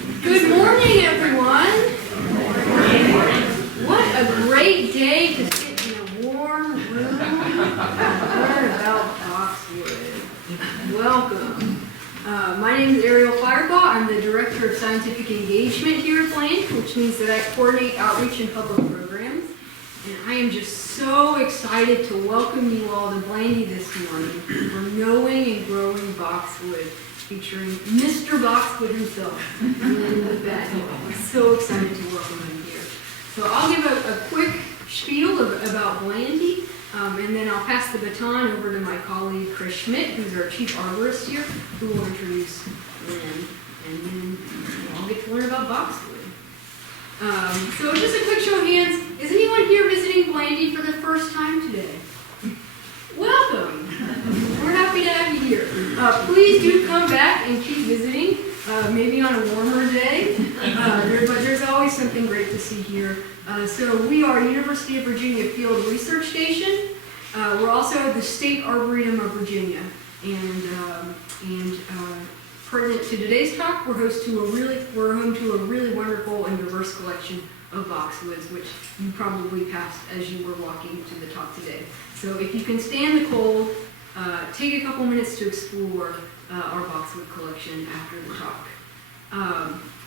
Good morning, everyone. What a great day to sit in a warm room and learn about boxwood. Welcome. My name is Ariel Firebaugh. I'm the Director of Scientific Engagement here at Blandy, which means that I coordinate outreach and public programs. And I am just so excited to welcome you all to Blandy this morning for Knowing and Growing Boxwood, featuring Mr. Boxwood himself, Lynn Batdorf. I'm so excited to welcome him here. So I'll give a quick spiel about Blandy, and then I'll pass the baton over to my colleague Chris Schmidt, who's our chief arborist here, who will introduce Lynn, and then I'll get to learn about boxwood. So just a quick show of hands. Is anyone here visiting Blandy for the first time today? Welcome. We're happy to have you here. Please do come back and keep visiting, maybe on a warmer day, but there's always something great to see here. So we are University of Virginia Field Research Station. We're also the State Arboretum of Virginia. And pertinent to today's talk, we're home to a really wonderful and diverse collection of boxwoods, which you probably passed as you were walking to the talk today. So if you can stand the cold, take a couple minutes to explore our boxwood collection after the talk.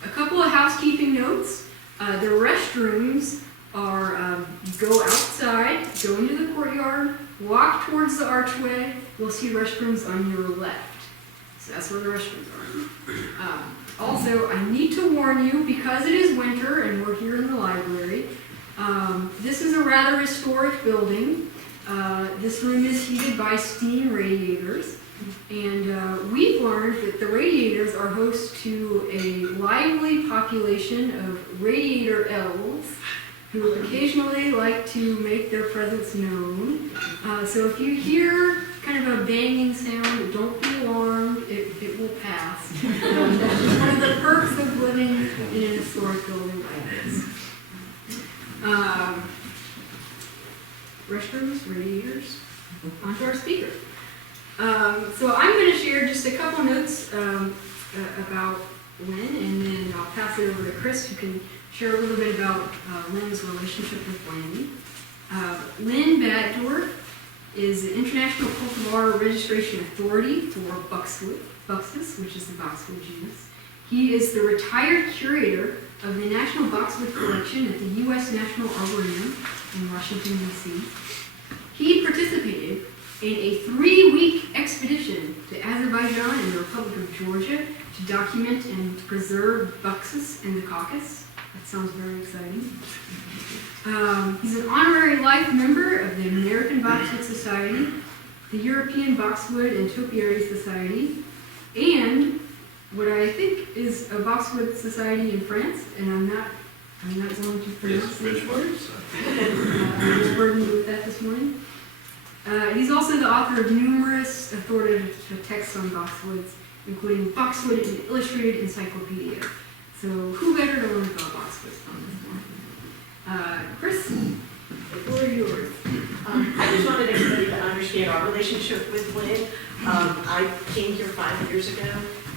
A couple of housekeeping notes. The restrooms are, go outside, go into the courtyard, walk towards the archway. You'll see restrooms on your left. So that's where the restrooms are. Also, I need to warn you, because it is winter and we're here in the library, this is a rather historic building. This room is heated by steam radiators, and we've learned that the radiators are host to a lively population of radiator elves who occasionally like to make their presence known. So if you hear kind of a banging sound, don't be alarmed, it will pass. That's just one of the perks of living in an historic building like this. Restrooms, radiators, onto our speaker. So I'm going to share just a couple notes about Lynn, and then I'll pass it over to Chris, who can share a little bit about Lynn's relationship with Blandy. Lynn Batdorf is the International Cultivar Registration Authority for Buxus, which is the boxwood genus. He is the retired curator of the National Boxwood Collection at the U.S. National Arboretum in Washington, D.C. He participated in a 3-week expedition to Azerbaijan and the Republic of Georgia to document and preserve Buxus and the Caucasus. That sounds very exciting. He's an honorary life member of the American Boxwood Society, the European Boxwood and Topiary Society, and what I think is a Boxwood Society in France, and I'm not going to pronounce these words. I was burdened with that this morning. He's also the author of numerous authoritative texts on boxwoods, including Boxwood and Illustrated Encyclopedia. So who better to learn about boxwoods from this morning? Chris, the floor is yours. I just wanted everybody to understand our relationship with Lynn. I came here 5 years ago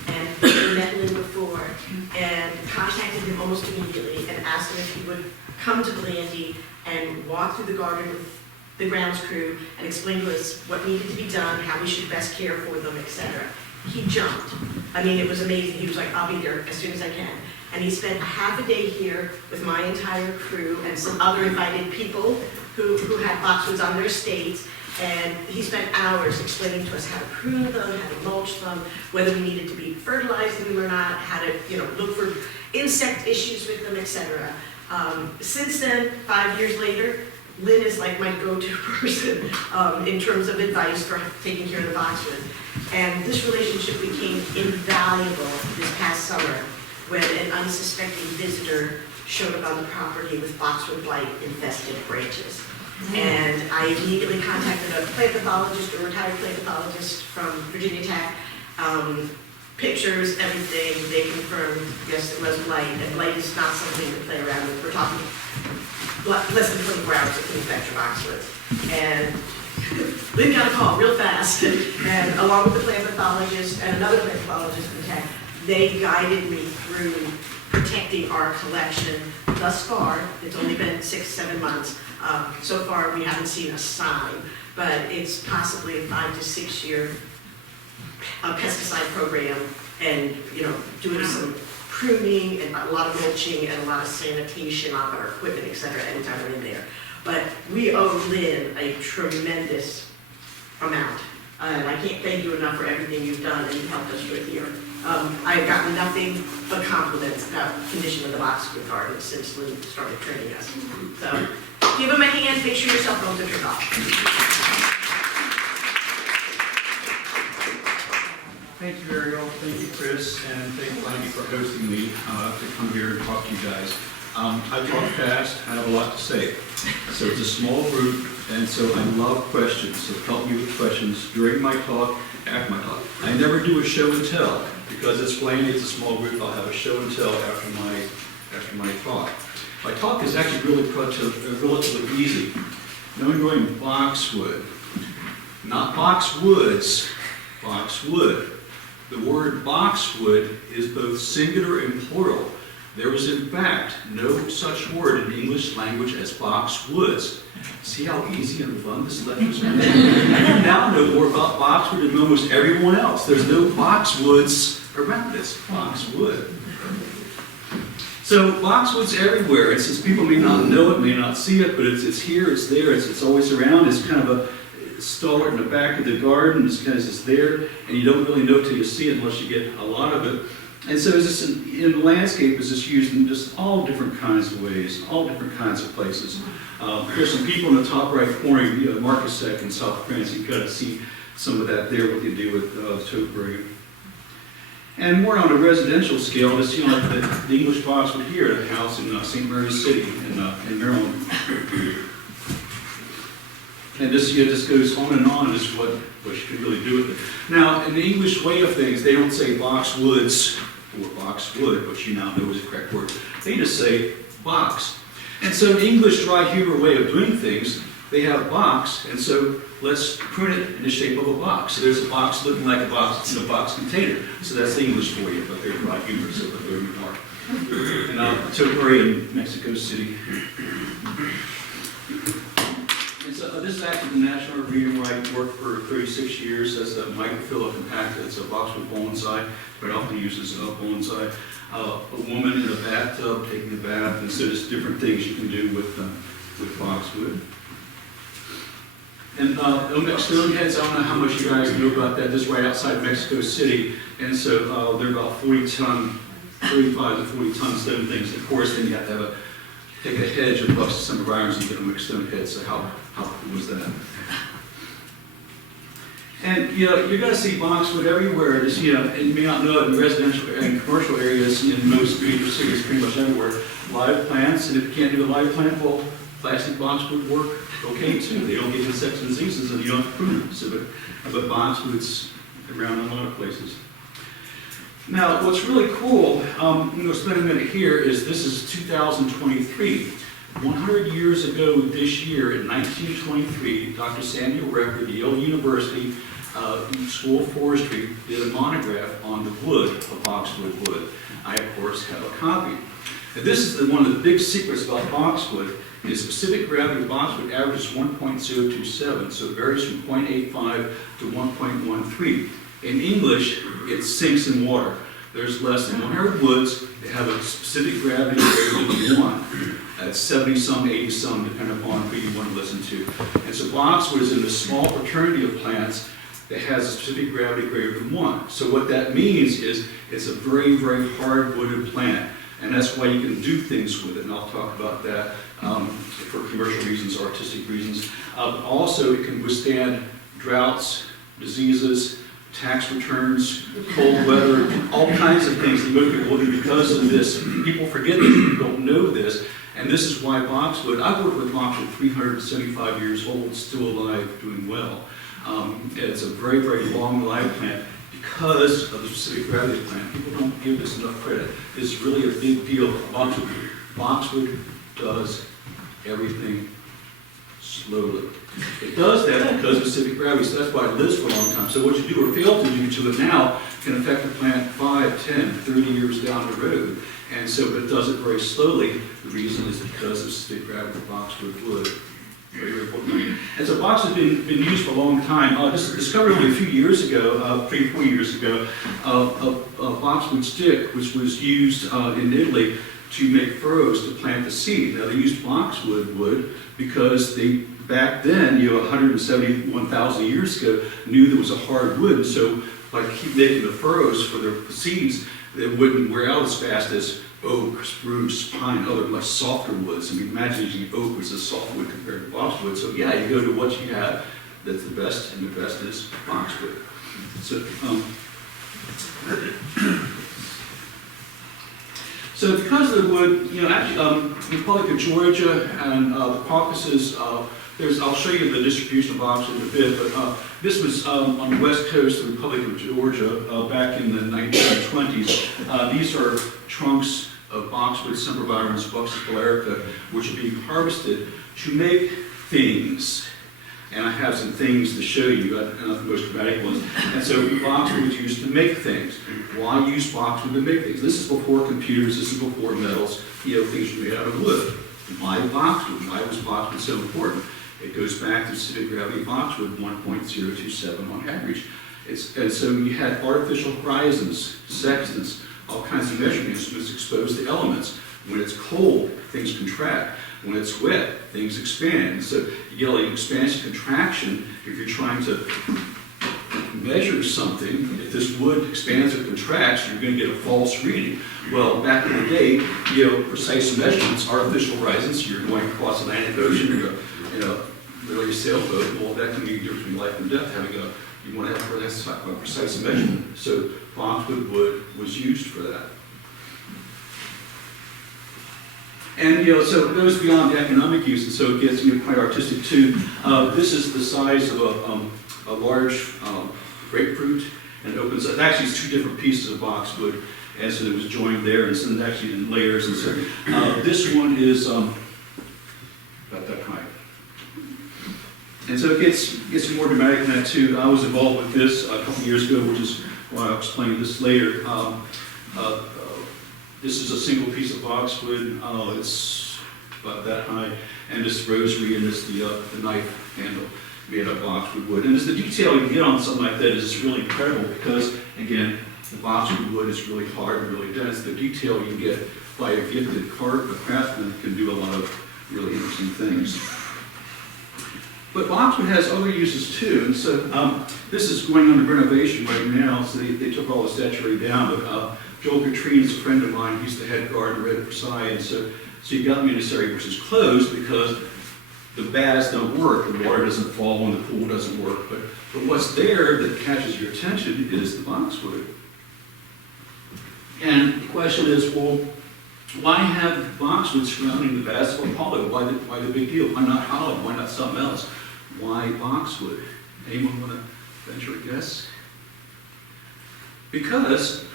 and met Lynn before and contacted him almost immediately and asked him if he would come to Blandy and walk through the garden with the grounds crew and explain to us what needed to be done, how we should best care for them, etc. He jumped. I mean, it was amazing. He was like, I'll be there as soon as I can. And he spent half a day here with my entire crew and some other invited people who had boxwoods on their estates. And he spent hours explaining to us how to prune them, how to mulch them, whether we needed to be fertilizing them or not, how to look for insect issues with them, etc. Since then, 5 years later, Lynn is like my go-to person in terms of advice for taking care of the boxwood. And this relationship became invaluable this past summer when an unsuspecting visitor showed up on the property with boxwood blight infested branches. And I immediately contacted a plant pathologist, a retired plant pathologist from Virginia Tech. Pictures, everything, they confirmed, yes, it was blight, and blight is not something to play around with. We're talking less than 24 hours it can infect your boxwoods. And Lynn got a call real fast, and along with the plant pathologist and another plant pathologist from Tech, they guided me through protecting our collection. Thus far, it's only been 6-7 months. So far, we haven't seen a sign, but it's possibly a 5 to 6 year pesticide program, and doing some pruning and a lot of mulching and a lot of sanitation of our equipment, et cetera, anytime we're in there. But we owe Lynn a tremendous amount. And I can't thank you enough for everything you've done and you've helped us with here. I've gotten nothing but compliments about the condition of the boxwood garden since Lynn started training us. So give him a hand, make sure your cell phones are turned off. Thank you, Ariel. Thank you, Chris, and thank you, Blandy, for hosting me to come here and talk to you guys. I talk fast. I have a lot to say. So it's a small group, and so I love questions. So help me with questions during my talk, after my talk. I never do a show and tell because it's Blandy. It's a small group. I'll have a show and tell after my talk. My talk is actually really relatively easy. Now I'm going boxwood, not boxwoods. Boxwood. The word boxwood is both singular and plural. There is in fact no such word in the English language as boxwoods. See how easy and fun this lecture is? I now know more about boxwood than almost everyone else. There's no boxwoods around this. Boxwood. So boxwood's everywhere. And since people may not know it, may not see it, but it's here, it's there, it's always around. It's kind of a stalwart in the back of the garden, it's kind of just there, and you don't really know till you see it unless you get a lot of it. And so it's just in the landscape, it's just used in just all different kinds of ways, all different kinds of places. There's some people in the top right corner, Marquisec in South France, you've got to see some of that there, what you do with topiary. And more on a residential scale, just like the English boxwood here at a house in St. Mary's City in Maryland. And this just goes on and on as what you can really do with it. Now, in the English way of things, they don't say boxwoods or boxwood, which you now know is the correct word. They just say box. And so in the English dry humor way of doing things, they have box, and so let's print it in the shape of a box. So there's a box looking like a box in a box container. So that's the English for you, but they're dry humor, so they're remark. And topiary in Mexico City. This is actually the National Arboretum where I worked for 36 years as a microphylla compacta. It's a boxwood bonsai, quite often uses a bonsai. A woman in a bathtub taking a bath, and so there's different things you can do with boxwood. And stoneheads, I don't know how much you guys know about that, just right outside Mexico City. And so they're about 35 to 40 ton stone things. Of course, then you have to take a hedge and bust some of irons and get them mixed stone heads. So how cool was that? And you're going to see boxwood everywhere. Just, and you may not know it in residential and commercial areas in most major cities, pretty much everywhere. Live plants, and if you can't do a live plant, well, plastic boxwood work okay too. They don't get insects and diseases, and you don't have to prune them. So, but boxwood's around in a lot of places. Now, what's really cool, I'm going to spend a minute here, is this is 2023. 100 years ago this year, in 1923, Dr. Samuel Recker at Yale University School of Forestry did a monograph on the wood of boxwood wood. I, of course, have a copy. And this is one of the big secrets about boxwood, is specific gravity of boxwood averages 1.027, so it varies from 0.85 to 1.13. In English, it sinks in water. There's less than 100 woods that have a specific gravity greater than 1. That's 70-some, 80-some, depending upon who you want to listen to. And so boxwood is in the small fraternity of plants that has a specific gravity greater than 1. So what that means is it's a very, very hard-wooded plant. And that's why you can do things with it. And I'll talk about that for commercial reasons, artistic reasons. Also, it can withstand droughts, diseases, tax returns, cold weather, all kinds of things that go through because of this. People forget this, people don't know this, and this is why boxwood, I've worked with boxwood 375 years old, still alive, doing well. It's a very, very long live plant because of the specific gravity of the plant. People don't give this enough credit. It's really a big deal. Boxwood does everything slowly. It does that because of specific gravity, so that's why it lives for a long time. So what you do or fail to do to it now can affect the plant 5, 10, 30 years down the road. And so, but it does it very slowly. The reason is because of stick gravity boxwood wood. Very, very important. And so box has been used for a long time. This was discovered only a few years ago, 3 or 4 years ago, a boxwood stick which was used in Italy to make furrows to plant the seed. Now they used boxwood wood because they, back then, 171,000 years ago, knew there was a hard wood. So by keep making the furrows for their seeds, they wouldn't wear out as fast as oak, spruce, pine, other much softer woods. I mean, imagine using oak, which is soft wood compared to boxwood. So yeah, you go to what you have that's the best, and the best is boxwood. So, so because of the wood, actually, Republic of Georgia and the Caucasus, I'll show you the distribution of boxwood in a bit, but this was on the west coast of the Republic of Georgia back in the 1920s. These are trunks of boxwood, sempervirens, Buxus polarica, which are being harvested to make things. And I have some things to show you, not the most dramatic ones. And so boxwood was used to make things. Why use boxwood to make things? This is before computers, this is before metals, things are made out of wood. Why boxwood? Why was boxwood so important? It goes back to specific gravity boxwood, 1.027 on average. And so you had artificial horizons, sextants, all kinds of measuring instruments exposed to elements. When it's cold, things contract. When it's wet, things expand. So you get like expansion, contraction. If you're trying to measure something, if this wood expands or contracts, you're going to get a false reading. Well, back in the day, precise measurements, artificial horizons, you're going across the Atlantic Ocean, really a sailboat. Well, that can be the difference between life and death. You want to have a precise measurement. So boxwood wood was used for that. And so it goes beyond the economic use, and so it gets quite artistic too. This is the size of a large grapefruit, and it opens. Actually, it's 2 different pieces of boxwood, and so it was joined there, and so actually in layers. And so this one is about that high. And so it gets more dramatic than that too. I was involved with this a couple years ago, which is why I'll explain this later. This is a single piece of boxwood. It's about that high, and this rosary, and this the knife handle made of boxwood wood. And as the detail you can get on something like that is really incredible because, again, the boxwood wood is really hard and really dense. The detail you get by a gifted craftsman can do a lot of really interesting things. But boxwood has other uses too, and so this is going under renovation right now, so they took all the statuary down, but Joel Katrine is a friend of mine. He's the head gardener at Versailles, and so you got the monastery, which is closed because the baths don't work, the water doesn't fall, and the pool doesn't work. But what's there that catches your attention is the boxwood. And the question is, well, why have boxwood surrounding the baths of Apollo? Why the big deal? Why not holly? Why not something else? Why boxwood? Anyone want to venture a guess? Because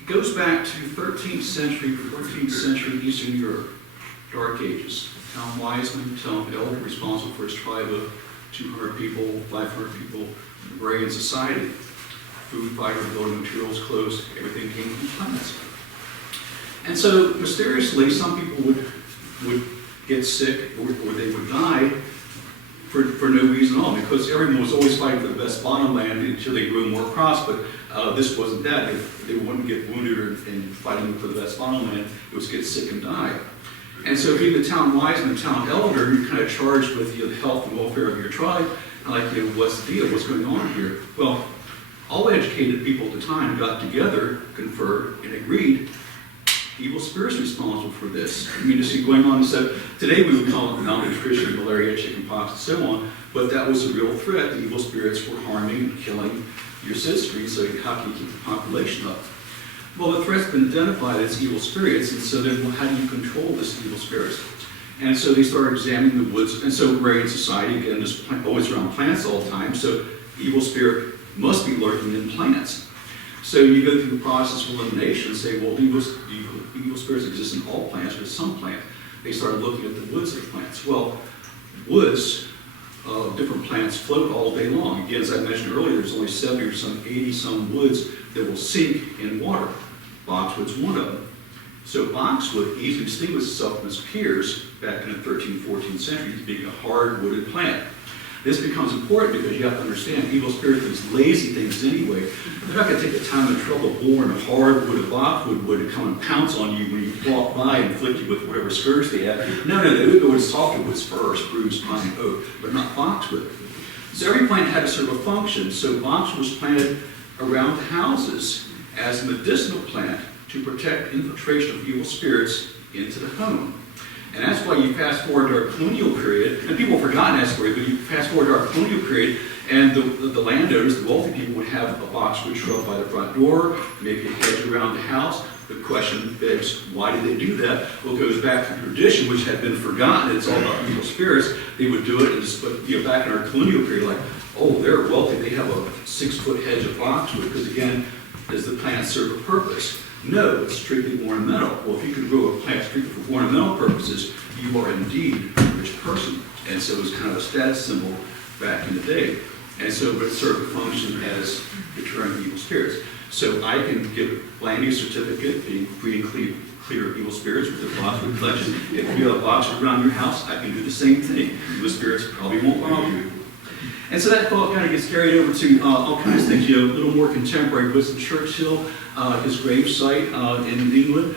it goes back to 13th century, 14th century Eastern Europe, Dark Ages. Town Wiseman, town elder responsible for his tribe of 200 people, 500 people, agrarian society. Food, fiber, building materials, clothes, everything came from plants. And so mysteriously, some people would get sick or they would die for no reason at all, because everyone was always fighting for the best bottomland until they grew more crops, but this wasn't that. If they wouldn't get wounded and fighting for the best bottomland, it was get sick and die. And so being the town wise and the town elder, you're kind of charged with the health and welfare of your tribe, and what's the deal, what's going on here? Well, all educated people at the time got together, conferred, and agreed evil spirits responsible for this. I mean, you see going on, so today we would call it malnutrition, malaria, chickenpox, and so on, but that was a real threat. The evil spirits were harming and killing your citizenry, so how can you keep the population up? Well, the threat's been identified as evil spirits, and so then how do you control this evil spirits? And so they started examining the woods, and so agrarian society, again, just always around plants all the time, so evil spirit must be lurking in plants. So you go through the process of elimination and say, well, evil spirits exist in all plants or some plant. They started looking at the woods of plants. Well, woods of different plants float all day long. Again, as I mentioned earlier, there's only 70 or some 80 some woods that will sink in water. Boxwood's one of them. So boxwood easily distinguished itself from its peers back in the 13th, 14th century as being a hard-wooded plant. This becomes important because you have to understand evil spirits are these lazy things anyway. They're not going to take the time and trouble of boring a hardwood or boxwood wood to come and pounce on you when you walk by and inflict you with whatever scourge they have. No, they would go with softer woods first, spruce, pine, oak, but not boxwood. So every plant had to serve a function. So boxwood was planted around houses as a medicinal plant to protect infiltration of evil spirits into the home. And that's why you fast forward to our colonial period, and people have forgotten that story, but you fast forward to our colonial period, and the landowners, the wealthy people, would have a boxwood shrub by the front door, maybe a hedge around the house. The question begs, why did they do that? Well, it goes back to tradition, which had been forgotten. It's all about evil spirits. They would do it, and just, back in our colonial period, like, oh, they're wealthy. They have a 6-foot hedge of boxwood, because again, does the plant serve a purpose? No, it's strictly ornamental. Well, if you could grow a plant strictly for ornamental purposes, you are indeed a rich person. And so it was kind of a status symbol back in the day. And so it served a function as deterring evil spirits. So I can give Blandy a certificate being free and clear of evil spirits with the Boxwood Collection. If you have a boxwood around your house, I can do the same thing. Evil spirits probably won't bother you. And so that thought kind of gets carried over to all kinds of things, a little more contemporary. Winston Churchill, his grave site in England,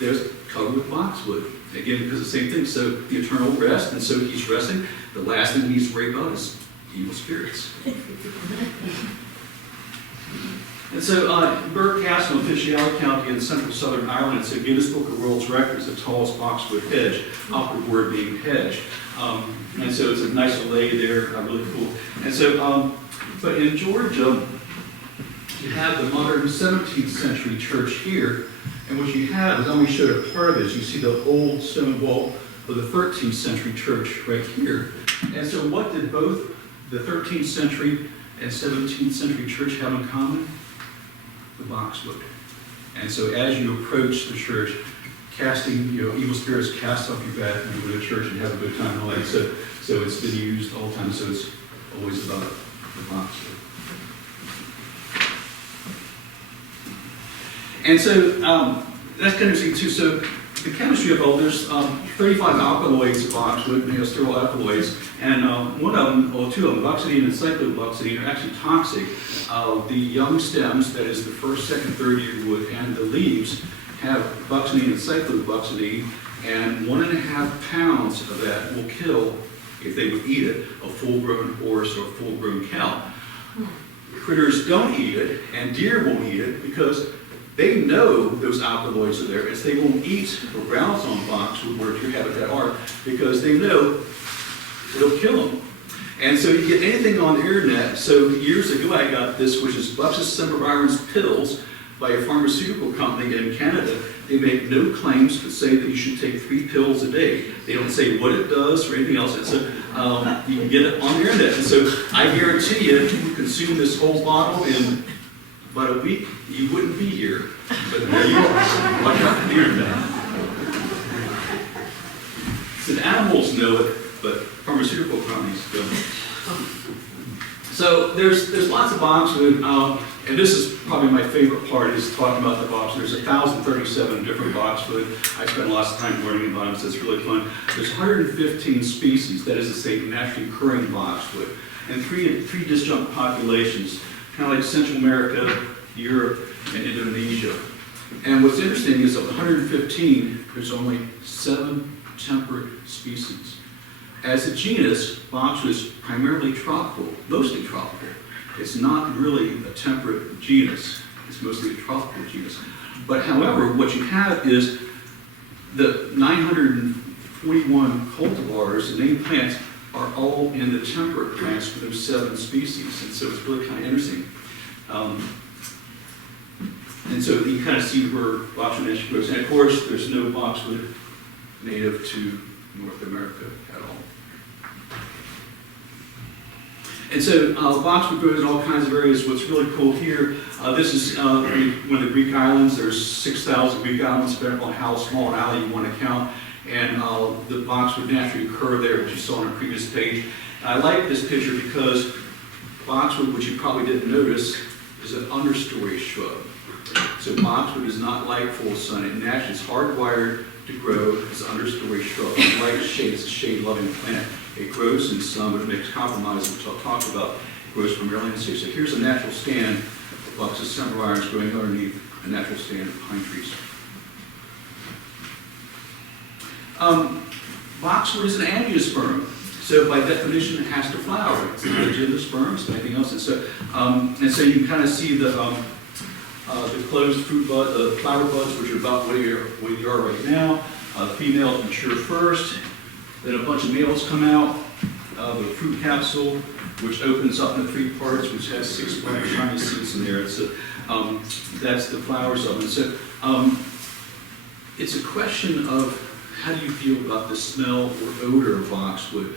there's covered with boxwood. Again, because of the same thing, so the eternal rest, and so he's resting. The last thing he needs to worry about is evil spirits. And so Burke Castle in Fishiala County in central southern Ireland, it's a Guinness Book of World Records, the tallest boxwood hedge, awkward word being hedge. And so it's a nice lay there, really cool. And so, but in Georgia, you have the modern 17th century church here, and what you have is, I only showed a part of this, you see the old stone wall of the 13th century church right here. And so what did both the 13th century and 17th century church have in common? The boxwood. And so as you approach the church, casting, evil spirits cast off your back, and you go to church and have a good time and all that. So it's been used all the time, so it's always about the boxwood. And so that's kind of interesting too. So the chemistry of all, there's 35 alkaloids of boxwood, sterile alkaloids, and one of them, or two of them, buxodine and cyclobuxodine, are actually toxic. The young stems, that is the first, second, third year wood, and the leaves have buxodine and cyclobuxodine, and 1.5 pounds of that will kill, if they would eat it, a full-grown horse or a full-grown cow. Critters don't eat it, and deer won't eat it because they know those alkaloids are there, and so they won't eat or browse on boxwood where deer habitat are because they know it'll kill them. And so you get anything on the internet. So years ago I got this, which is Buxus sempervirens pills by a pharmaceutical company in Canada. They make no claims but say that you should take 3 pills a day. They don't say what it does or anything else. And so you can get it on the internet. And so I guarantee you, if you consume this whole bottle in about a week, you wouldn't be here. But there you are. Watch out for the internet. So the animals know it, but pharmaceutical companies don't. So there's lots of boxwood, and this is probably my favorite part, is talking about the boxwood. There's 1,037 different boxwood. I spent lots of time learning about them, so it's really fun. There's 115 species, that is to say, naturally occurring boxwood, and three disjunct populations, kind of like Central America, Europe, and Indonesia. And what's interesting is of the 115, there's only 7 temperate species. As a genus, boxwood is primarily tropical, mostly tropical. It's not really a temperate genus. It's mostly a tropical genus. But however, what you have is the 941 cultivars, the named plants, are all in the temperate plants for those 7 species. And so it's really kind of interesting. And so you kind of see where boxwood actually grows. And of course, there's no boxwood native to North America at all. And so boxwood grows in all kinds of areas. What's really cool here, this is one of the Greek islands. There's 6,000 Greek islands, depending on how small an island you want to count. And the boxwood naturally occur there, which you saw on a previous page. I like this picture because boxwood, which you probably didn't notice, is an understory shrub. So boxwood is not like full sun. It naturally is hardwired to grow as an understory shrub. It's light shade, it's a shade-loving plant. It grows in sun, but it makes compromises, which I'll talk about. It grows primarily in shade. So here's a natural stand of Buxus sempervirens growing underneath a natural stand of pine trees. Boxwood is an angiosperm, so by definition it has to flower. It's not a gymnosperm, it's anything else. And so you can kind of see the closed fruit bud, the flower buds, which are about where you are right now. The females mature first, then a bunch of males come out. The fruit capsule, which opens up into 3 parts, which has 6 black shiny seeds in there. So that's the flowers of it. So it's a question of how do you feel about the smell or odor of boxwood?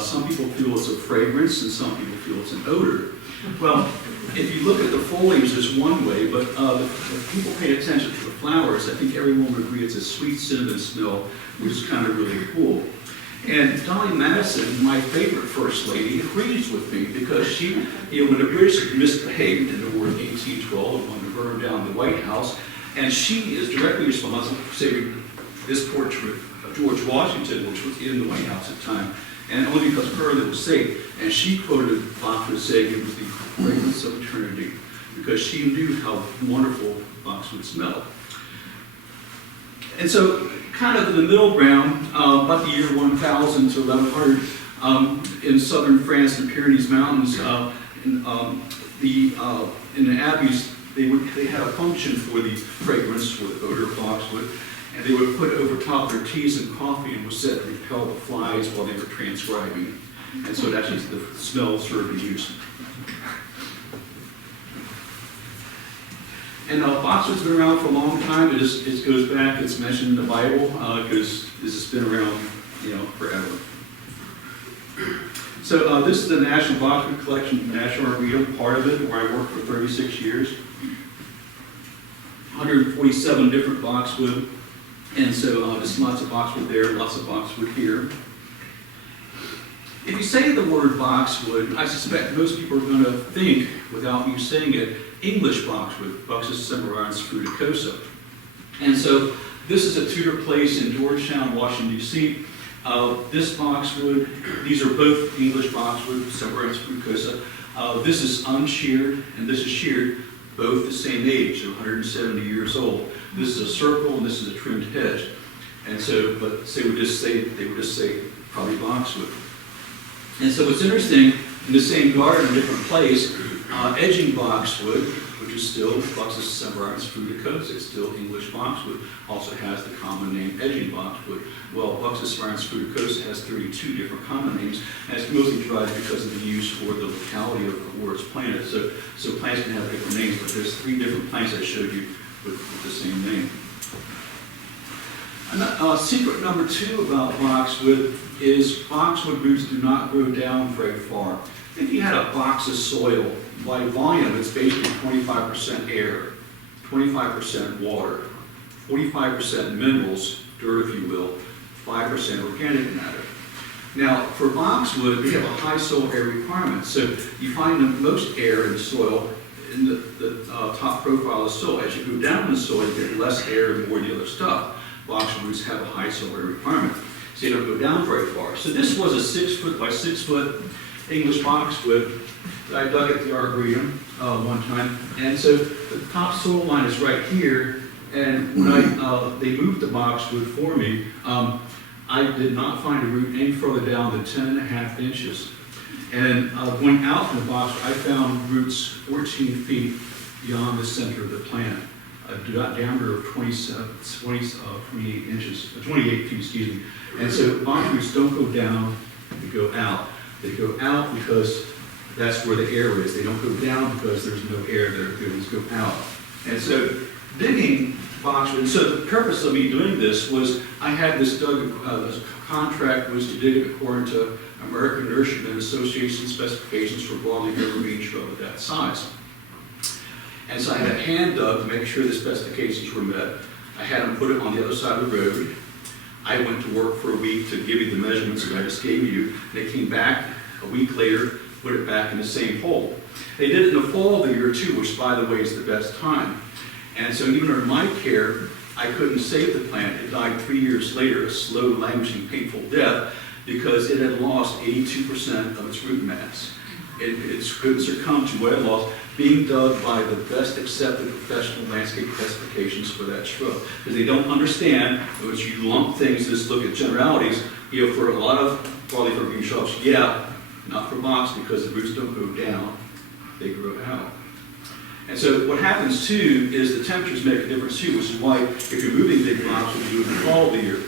Some people feel it's a fragrance, and some people feel it's an odor. Well, if you look at the foliage, there's one way, but if people pay attention to the flowers, I think everyone would agree it's a sweet cinnamon smell, which is kind of really cool. And Dolly Madison, my favorite first lady, agrees with me because she, when the British misbehaved in the war of 1812 and wanted to burn down the White House, and she is directly responsible for saving this portrait of George Washington, which was in the White House at the time, and only because of her that was safe. And she quoted Boxwood saying it was the fragrance of eternity, because she knew how wonderful boxwood smelled. And so, kind of in the middle ground, about the year 1000 to 1100, in southern France, the Pyrenees Mountains, in the abbeys, they had a function for the fragrance, for the odor of boxwood, and they would put it over top of their teas and coffee and was said to repel the flies while they were transcribing. And so that's just the smell served in use. And boxwood's been around for a long time. It goes back, it's mentioned in the Bible, because this has been around, forever. So this is the National Boxwood Collection, National Arboretum, part of it, where I worked for 36 years. 147 different boxwood. And so there's lots of boxwood there, lots of boxwood here. If you say the word boxwood, I suspect most people are going to think, without you saying it, English boxwood, Buxus sempervirens fruticosa. And so this is a Tudor place in Georgetown, Washington, D.C. This boxwood, these are both English boxwood, sempervirens fruticosa. This is unsheared, and this is sheared, both the same age, so 170 years old. This is a circle, and this is a trimmed hedge. And so, but they would just say probably boxwood. And so what's interesting, in the same garden, a different place, edging boxwood, which is still Buxus sempervirens fruticosa, it's still English boxwood, also has the common name edging boxwood. Well, Buxus sempervirens fruticosa has 32 different common names, and it's mostly derived because of the use for the locality of where it's planted. So plants can have different names, but there's 3 different plants I showed you with the same name. Secret number 2 about boxwood is boxwood roots do not grow down very far. If you had a box of soil, by volume, it's basically 25% air, 25% water, 45% minerals, dirt if you will, 5% organic matter. Now, for boxwood, they have a high soil air requirement. So you find the most air in the soil in the top profile of the soil. As you go down in the soil, you get less air and more of the other stuff. Boxwood roots have a high soil air requirement, so you don't go down very far. So this was a 6 foot by 6 foot English boxwood that I dug at the Arboretum one time. And so the top soil line is right here, and when they moved the boxwood for me, I did not find a root any further down than 10.5 inches. And going out from the box, I found roots 14 feet beyond the center of the plant, a diameter of 28 inches, 28 feet, excuse me. And so box roots don't go down, they go out. They go out because that's where the air is. They don't go down because there's no air there. They just go out. And so digging boxwood, so the purpose of me doing this was I had this this contract was to dig it according to American Nurseryman Association specifications for broadleaf evergreen shrub of that size. And so I had a hand dug to make sure the specifications were met. I had them put it on the other side of the road. I went to work for a week to give you the measurements that I just gave you. They came back a week later, put it back in the same hole. They did it in the fall of the year too, which by the way is the best time. And so even under my care, I couldn't save the plant. It died 3 years later, a slow, languishing, painful death, because it had lost 82% of its root mass. It couldn't succumb to what it lost, being dug by the best accepted professional landscape classifications for that shrub. Because they don't understand, once you lump things, just look at generalities, for a lot of broadleaf green shrubs, yeah, not for box, because the roots don't go down, they grow out. And so what happens too is the temperatures make a difference too, which is why if you're moving big boxwood, you do it in the fall of the year.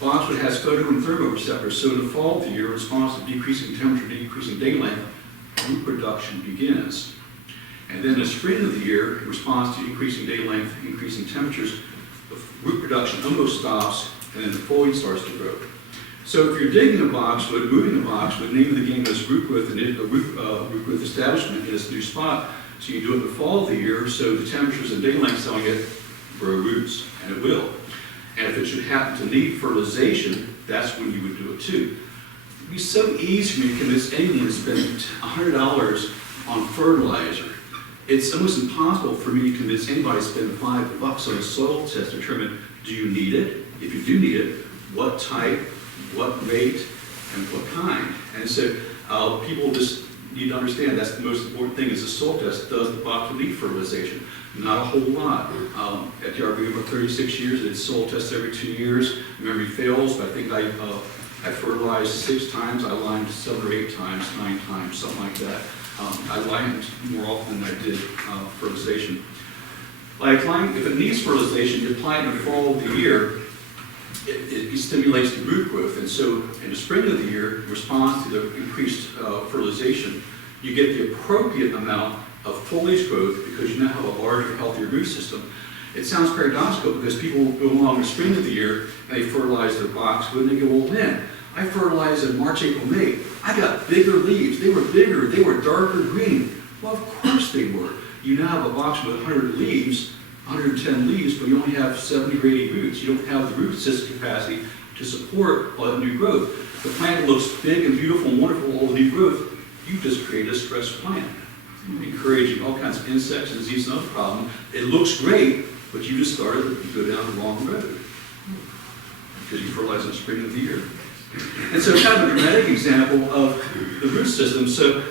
Boxwood has photo and thermoreceptors, so in the fall of the year, in response to decreasing temperature, decreasing day length, root production begins. And then in the spring of the year, in response to increasing day length, increasing temperatures, the root production almost stops, and then the foliage starts to grow. So if you're digging a boxwood, moving a boxwood, name of the game is root growth and root growth establishment in this new spot. So you do it in the fall of the year, so the temperatures and day lengths telling it grow roots, and it will. And if it should happen to need fertilization, that's when you would do it too. It'd be so easy for me to convince anyone to spend $100 on fertilizer. It's almost impossible for me to convince anybody to spend $5 on a soil test to determine, do you need it? If you do need it, what type, what rate, and what kind? And so people just need to understand that's the most important thing is a soil test. Does the boxwood need fertilization? Not a whole lot. At the Arboretum for 36 years, it's soil tests every 2 years. Memory fails, but I think I fertilized 6 times. I lined 7 or 8 times, 9 times, something like that. I lined more often than I did fertilization. Like lime, if it needs fertilization, you apply it in the fall of the year. It stimulates the root growth, and so in the spring of the year, in response to the increased fertilization, you get the appropriate amount of foliage growth because you now have a larger, healthier root system. It sounds paradoxical because people go along in the spring of the year and they fertilize their boxwood and they go, well, Lynn, I fertilized in March, April, May. I got bigger leaves. They were bigger. They were darker green. Well, of course they were. You now have a boxwood with 100 leaves, 110 leaves, but you only have 70 or 80 roots. You don't have the root system capacity to support all that new growth. The plant looks big and beautiful and wonderful, all the new growth. You just created a stressed plant, encouraging all kinds of insects, disease, and other problems. It looks great, but you just started to go down the wrong road because you fertilized in the spring of the year. And so kind of a dramatic example of the root system. So,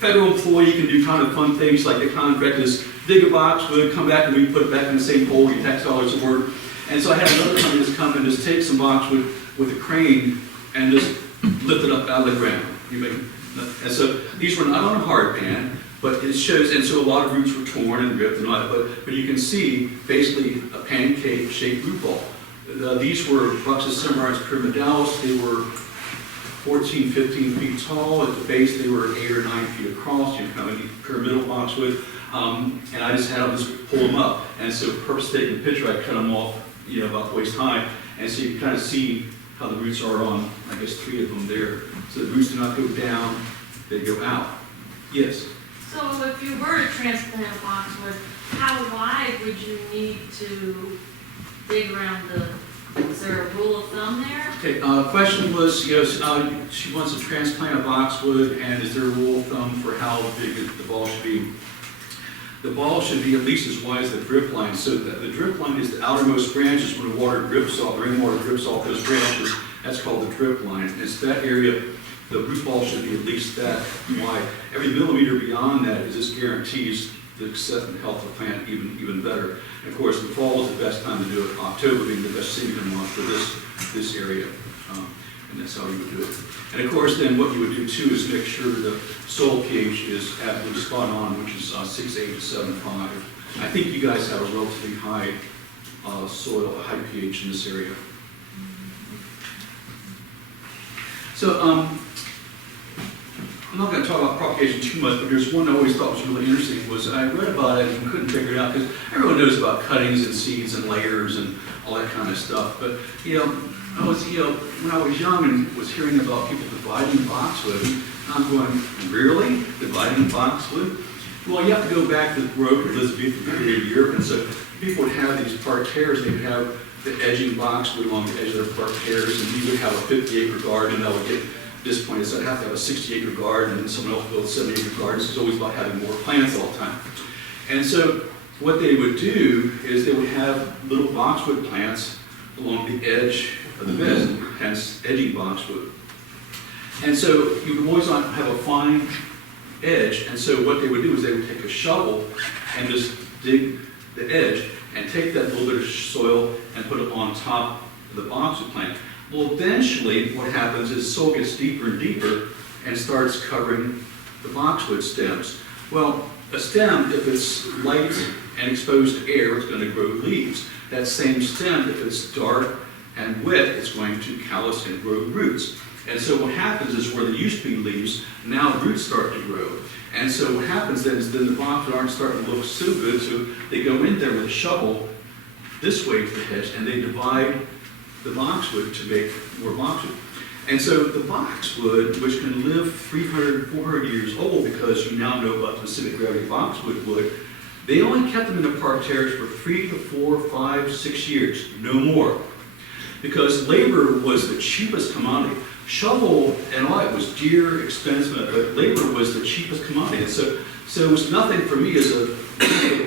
federal employee can do kind of fun things like the contract is dig a boxwood, come back and we put it back in the same hole, your tax dollars at work. And so I had another company just come and just take some boxwood with a crane and just lift it up out of the ground. And so these were not on a hard pan, but it shows, and so a lot of roots were torn and ripped and all that, but you can see basically a pancake-shaped root ball. These were Buxus Cimarron's pyramidalis. They were 14, 15 feet tall. At the base, they were 8 or 9 feet across, kind of pyramidal boxwood. And I just had them just pull them up. And so, purpose taking the picture, I cut them off, about waist high. And so you can kind of see how the roots are on, I guess, 3 of them there. So the roots do not go down, they go out. Yes? So if you were to transplant a boxwood, how wide would you need to dig around is there a rule of thumb there? Okay, question was, she wants to transplant a boxwood, and is there a rule of thumb for how big the ball should be? The ball should be at least as wide as the drip line. So the drip line is the outermost branches where the water drips off, the rainwater drips off those branches. That's called the drip line. It's that area, the root ball should be at least that wide. Every millimeter beyond that just guarantees the acceptance and health of the plant even better. And of course, the fall is the best time to do it. October being the best season month for this area. And that's how you would do it. And of course, then what you would do too is make sure the soil pH is absolutely spot on, which is 6.8 to 7.5. I think you guys have a relatively high soil, high pH in this area. So I'm not going to talk about propagation too much, but there's one I always thought was really interesting. Was I read about it and couldn't figure it out because everyone knows about cuttings and seeds and layers and all that kind of stuff. But I was, when I was young and was hearing about people dividing boxwood, I'm going, really? Dividing boxwood? Well, you have to go back to the Baroque or Elizabethan period of Europe, and so people would have these parterres. They would have the edging boxwood along the edge of their parterres, and you would have a 50-acre garden that would get this point is I'd have to have a 60-acre garden, and then someone else built a 70-acre garden. This is always about having more plants all the time. And so what they would do is they would have little boxwood plants along the edge of the beds, hence edging boxwood. And so you would always want to have a fine edge, and so what they would do is they would take a shovel and just dig the edge and take that little bit of soil and put it on top of the boxwood plant. Well, eventually what happens is soil gets deeper and deeper and starts covering the boxwood stems. Well, a stem, if it's light and exposed to air, it's going to grow leaves. That same stem, if it's dark and wet, it's going to callus and grow roots. And so what happens is where there used to be leaves, now roots start to grow. And so what happens then is then the boxwood aren't starting to look so good, so they go in there with a shovel this way to the hedge, and they divide the boxwood to make more boxwood. And so the boxwood, which can live 300, 400 years old, because you now know about the Pacific gravity boxwood wood, they only kept them in the parterres for 3 to 4, 5, 6 years, no more. Because labor was the cheapest commodity. Shovel and all that was dear, expensive, but labor was the cheapest commodity. And so it was nothing for me as a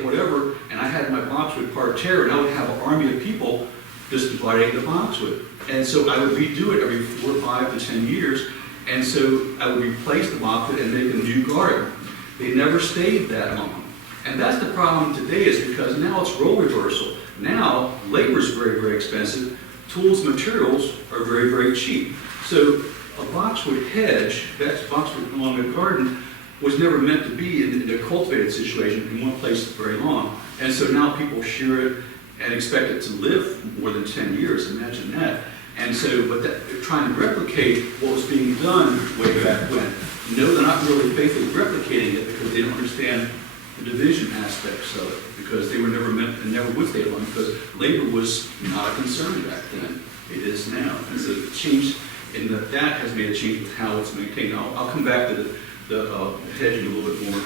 whatever, and I had my boxwood parterre, and I would have an army of people just dividing the boxwood. And so I would redo it every 4, 5 to 10 years, and so I would replace the boxwood and make a new garden. They never stayed that long. And that's the problem today, is because now it's role reversal. Now labor is very, very expensive. Tools, materials are very, very cheap. So a boxwood hedge, that's boxwood along a garden, was never meant to be in a cultivated situation in one place very long. And so now people shear it and expect it to live more than 10 years, imagine that. And so, but they're trying to replicate what was being done way back when. No, they're not really faithfully replicating it because they don't understand the division aspects of it, because they were never meant and never would stay long, because labor was not a concern back then. It is now. And so the change in that has made a change with how it's maintained. I'll come back to the hedging a little bit more.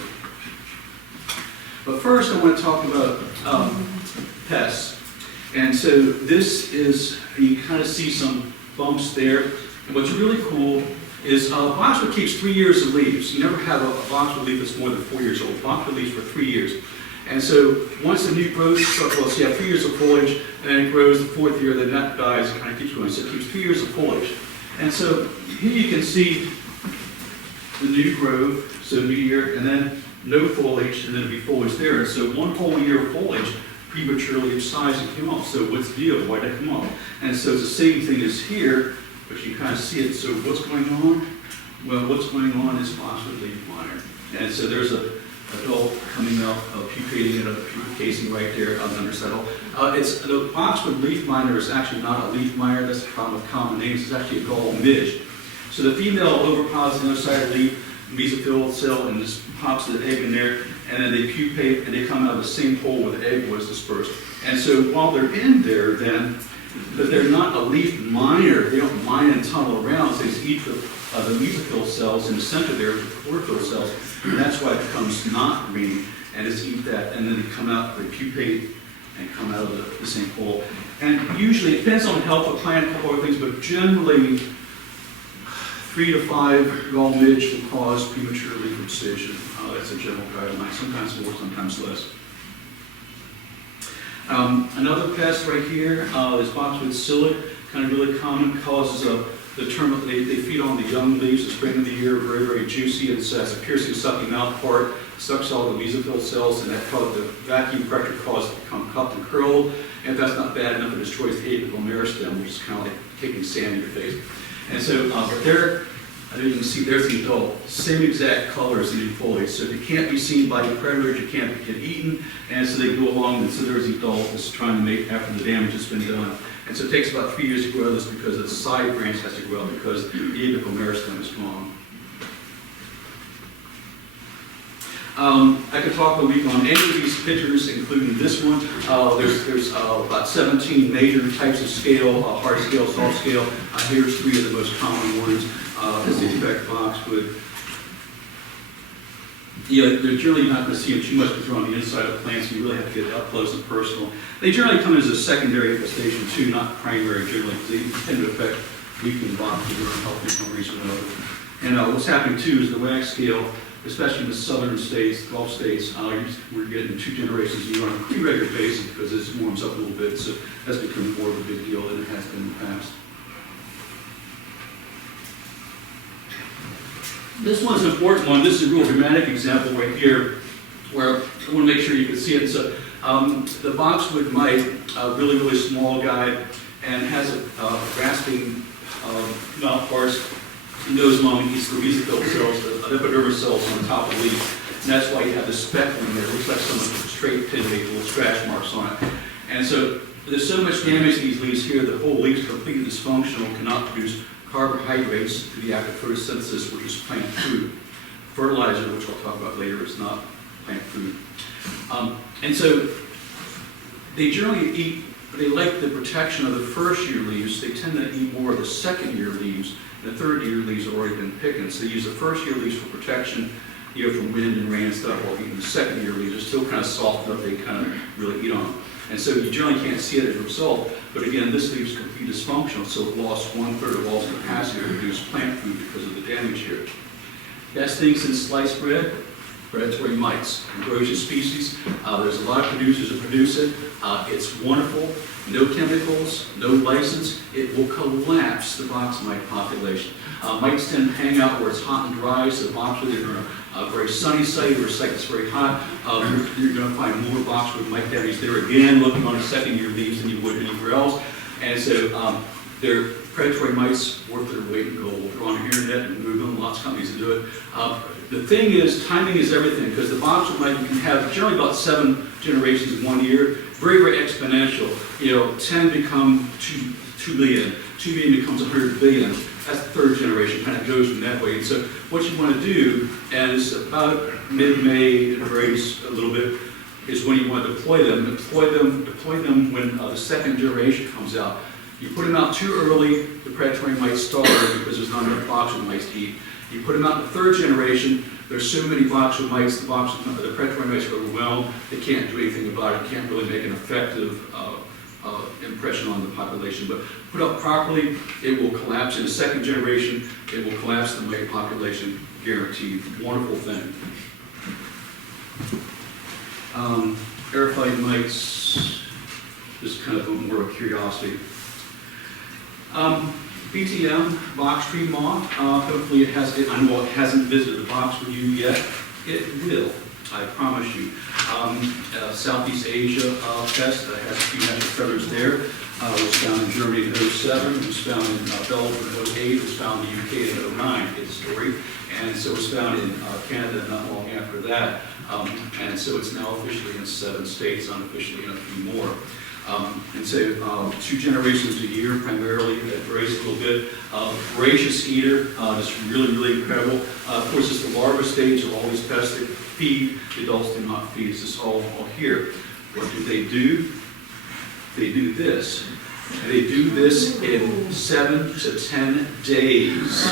But first I want to talk about pests. And so this is, you kind of see some bumps there. And what's really cool is boxwood keeps 3 years of leaves. You never have a boxwood leaf that's more than 4 years old. Boxwood leaves for 3 years. And so once the new growth starts, well, so you have 3 years of foliage, and then it grows the 4th year, then that dies, it kind of keeps going. So it keeps 3 years of foliage. And so here you can see the new growth, so new year, and then no foliage, and then it'll be foliage there. And so 1 whole year of foliage prematurely excised and came off. So what's the deal? Why did it come off? And so it's the same thing as here, but you kind of see it. So what's going on? Well, what's going on is boxwood leaf miner. And so there's a adult coming out, pupating in a pupa casing right there on the underside. It's the boxwood leaf miner is actually not a leaf miner. That's the problem with common names. It's actually a gall midge. So the female overpowers the underside of the leaf, mesophyll cell, and just pops the egg in there, and then they pupate and they come out of the same hole where the egg was dispersed. And so while they're in there, then, but they're not a leaf miner. They don't mine and tunnel around. So they just eat the mesophyll cells in the center there, the chlorophyll cells, and that's why it becomes not green, and just eat that, and then they come out, they pupate, and come out of the same hole. And usually, it depends on the health of the plant, a couple other things, but generally, 3 to 5 gall midge will cause premature leaf excision. That's a general guideline, sometimes more, sometimes less. Another pest right here is boxwood psyllid, kind of really common, causes the terminal, they feed on the young leaves the spring of the year, very, very juicy. It has a piercing, sucking mouth part, sucks all the mesophyll cells, and that causes the vacuum pressure causes it to become cupped and curled. And if that's not bad enough, it destroys the apical meristem, which is kind of like kicking sand in your face. And so, but there, I know you can see there's the adult, same exact color as the new foliage. So if you can't be seen by the predators, you can't get eaten. And so they go along, and so there's the adult that's trying to mate after the damage has been done. And so it takes about 3 years to grow this because the side branch has to grow out because the apical meristem is gone. I could talk a week on any of these pictures, including this one. There's about 17 major types of scale, hard scale, soft scale. Here's 3 of the most common ones. As the effect boxwood. Yeah, they're generally not going to see them too much because they're on the inside of the plants. You really have to get up close and personal. They generally come as a secondary infestation too, not primary generally, because they tend to affect weakening boxwood or unhealthy for one reason or another. And what's happening too is the wax scale, especially in the southern states, Gulf states, we're getting 2 generations a year on a pretty regular basis because it warms up a little bit. So that's become more of a big deal than it has been in the past. This one's an important one. This is a real dramatic example right here where I want to make sure you can see it. So the boxwood mite, a really, really small guy, and has a grasping mouth parts. He goes along, he eats the mesophyll cells, the epidermis cells on the top of the leaf. And that's why you have this speckling there. It looks like someone took a straight pin, made little scratch marks on it. And so there's so much damage to these leaves here, the whole leaf's completely dysfunctional, cannot produce carbohydrates to the act of photosynthesis, which is plant food. Fertilizer, which I'll talk about later, is not plant food. And so they generally eat, they like the protection of the first year leaves. They tend to eat more of the second year leaves. The third year leaves have already been picking. So they use the first year leaves for protection, from wind and rain and stuff, while eating the second year leaves. They're still kind of soft enough they kind of really eat on them. And so you generally can't see it as a result. But again, this leaf is completely dysfunctional, so it lost 1/3 of all its capacity to produce plant food because of the damage here. Best thing since sliced bread, predatory mites. Ambrosia species. There's a lot of producers that produce it. It's wonderful. No chemicals, no license. It will collapse the box mite population. Mites tend to hang out where it's hot and dry, so boxwood, they're in a very sunny site or a site that's very hot. You're going to find more boxwood mite damage there again, looking on the second year leaves than you would anywhere else. And so they're predatory mites worth their weight in gold. They're on the internet and Google, lots of companies that do it. The thing is, timing is everything, because the boxwood mite, you can have generally about 7 generations in 1 year, very, very exponential. 10 become 2 billion, 2 billion becomes 100 billion. That's the third generation, kind of goes from that way. And so what you want to do, and it's about mid-May, it varies a little bit, is when you want to deploy them. Deploy them when the second generation comes out. You put them out too early, the predatory mites starve because there's not enough boxwood mites to eat. You put them out in the third generation, there's so many boxwood mites, the predatory mites are overwhelmed, they can't do anything about it, can't really make an effective impression on the population. But put up properly, it will collapse. In the second generation, it will collapse the mite population, guaranteed. Wonderful thing. Aerophyte mites, just kind of more of a curiosity. BTM, box tree moth, hopefully it has, I know it hasn't visited the box with you yet. It will, I promise you. Southeast Asia pest, has a few natural feathers there. Was found in Germany in 2007, was found in Belgium in 2008, was found in the UK in 2009, it's a story. And so it was found in Canada not long after that. And so it's now officially in 7 states, unofficially in a few more. And so 2 generations a year primarily, that varies a little bit. Voracious eater, just really, really incredible. Of course, it's the larva stage of all these pests that feed. The adults do not feed. It's just all here. What do? They do this. And they do this in 7 to 10 days.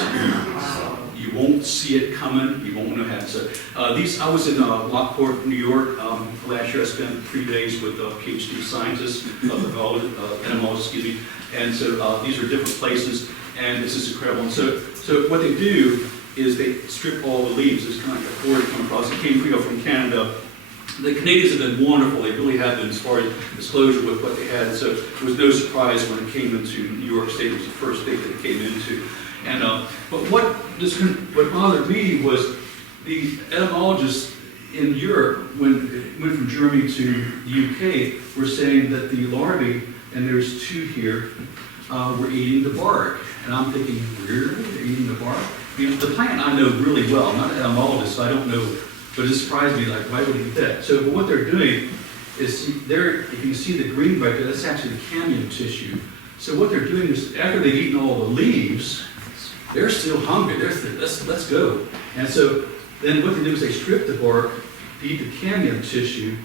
You won't see it coming. You won't know how to. So I was in Lockport, New York last year. I spent 3 days with PhD scientists, entomologists, excuse me. And so these are different places, and this is incredible. And so what they do is they strip all the leaves. It's kind of like a horde come across. It came from Canada. The Canadians have been wonderful. They really have been as far as disclosure with what they had. And so it was no surprise when it came into New York State. It was the first state that it came into. And but what bothered me was the entomologists in Europe, when it went from Germany to the UK, were saying that the larvae, and there's 2 here, were eating the bark. And I'm thinking, really? They're eating the bark? The plant I know really well. I'm not an entomologist, so I don't know, but it surprised me, like, why would he eat that? So what they're doing is, if you can see the green right there, that's actually the cambium tissue. So what they're doing is, after they've eaten all the leaves, they're still hungry. Let's go. And so then what they do is they strip the bark, eat the cambium tissue,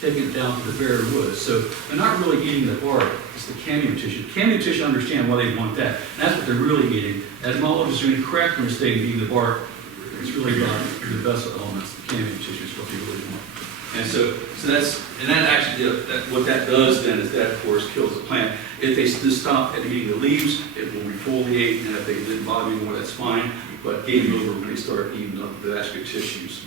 take it down to the bare wood. So they're not really eating the bark, it's the cambium tissue. Cambium tissue, I understand why they want that. And that's what they're really eating. Entomologists are incorrect when they're saying eating the bark. It's really about the best elements. The cambium tissue is what they really want. And that actually, what that does then is that, of course, kills the plant. If they just stop at eating the leaves, it will refoliate, and if they didn't bother anymore, that's fine. But game over when they start eating up the vascular tissues.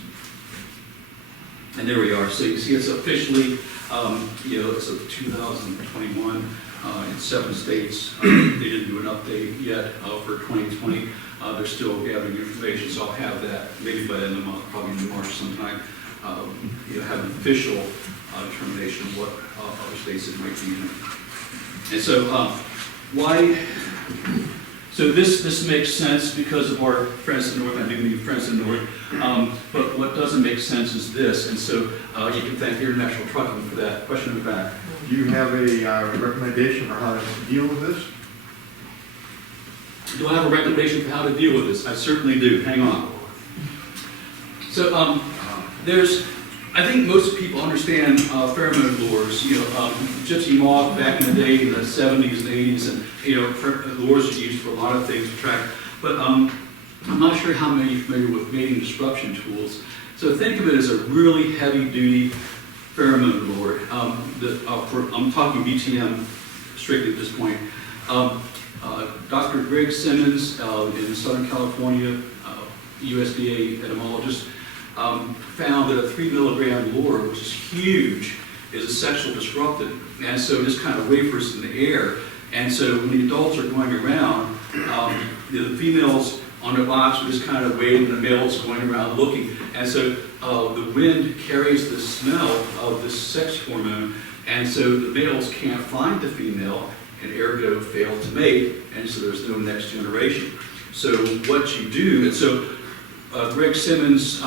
And there we are. So you see, it's officially, it's a 2021 in 7 states. They didn't do an update yet for 2020. They're still gathering information, so I'll have that maybe by the end of the month, probably in March sometime. Have an official determination of what other states it might be in. And so, why? So this makes sense because of our friends in the North. I do mean friends in the North. But what doesn't make sense is this. And so you can thank International Trucking for that. Question in the back. Do you have a recommendation for how to deal with this? Do I have a recommendation for how to deal with this? I certainly do. Hang on. So I think most people understand pheromone lures. Gypsy moth back in the day in the 70s and 80s, and lures are used for a lot of things to track. But I'm not sure how many are familiar with mating disruption tools. So think of it as a really heavy-duty pheromone lure. I'm talking BTM strictly at this point. Dr. Greg Simmons in Southern California, USDA entomologist, found that a 3 milligram lure, which is huge, is a sexual disruptant. And so this kind of wafers in the air. And so when the adults are going around, the females on the box are just kind of waiting, and the males going around looking. And so the wind carries the smell of this sex hormone, and so the males can't find the female, and ergo fail to mate, and so there's no next generation. So what you do, and so Greg Simmons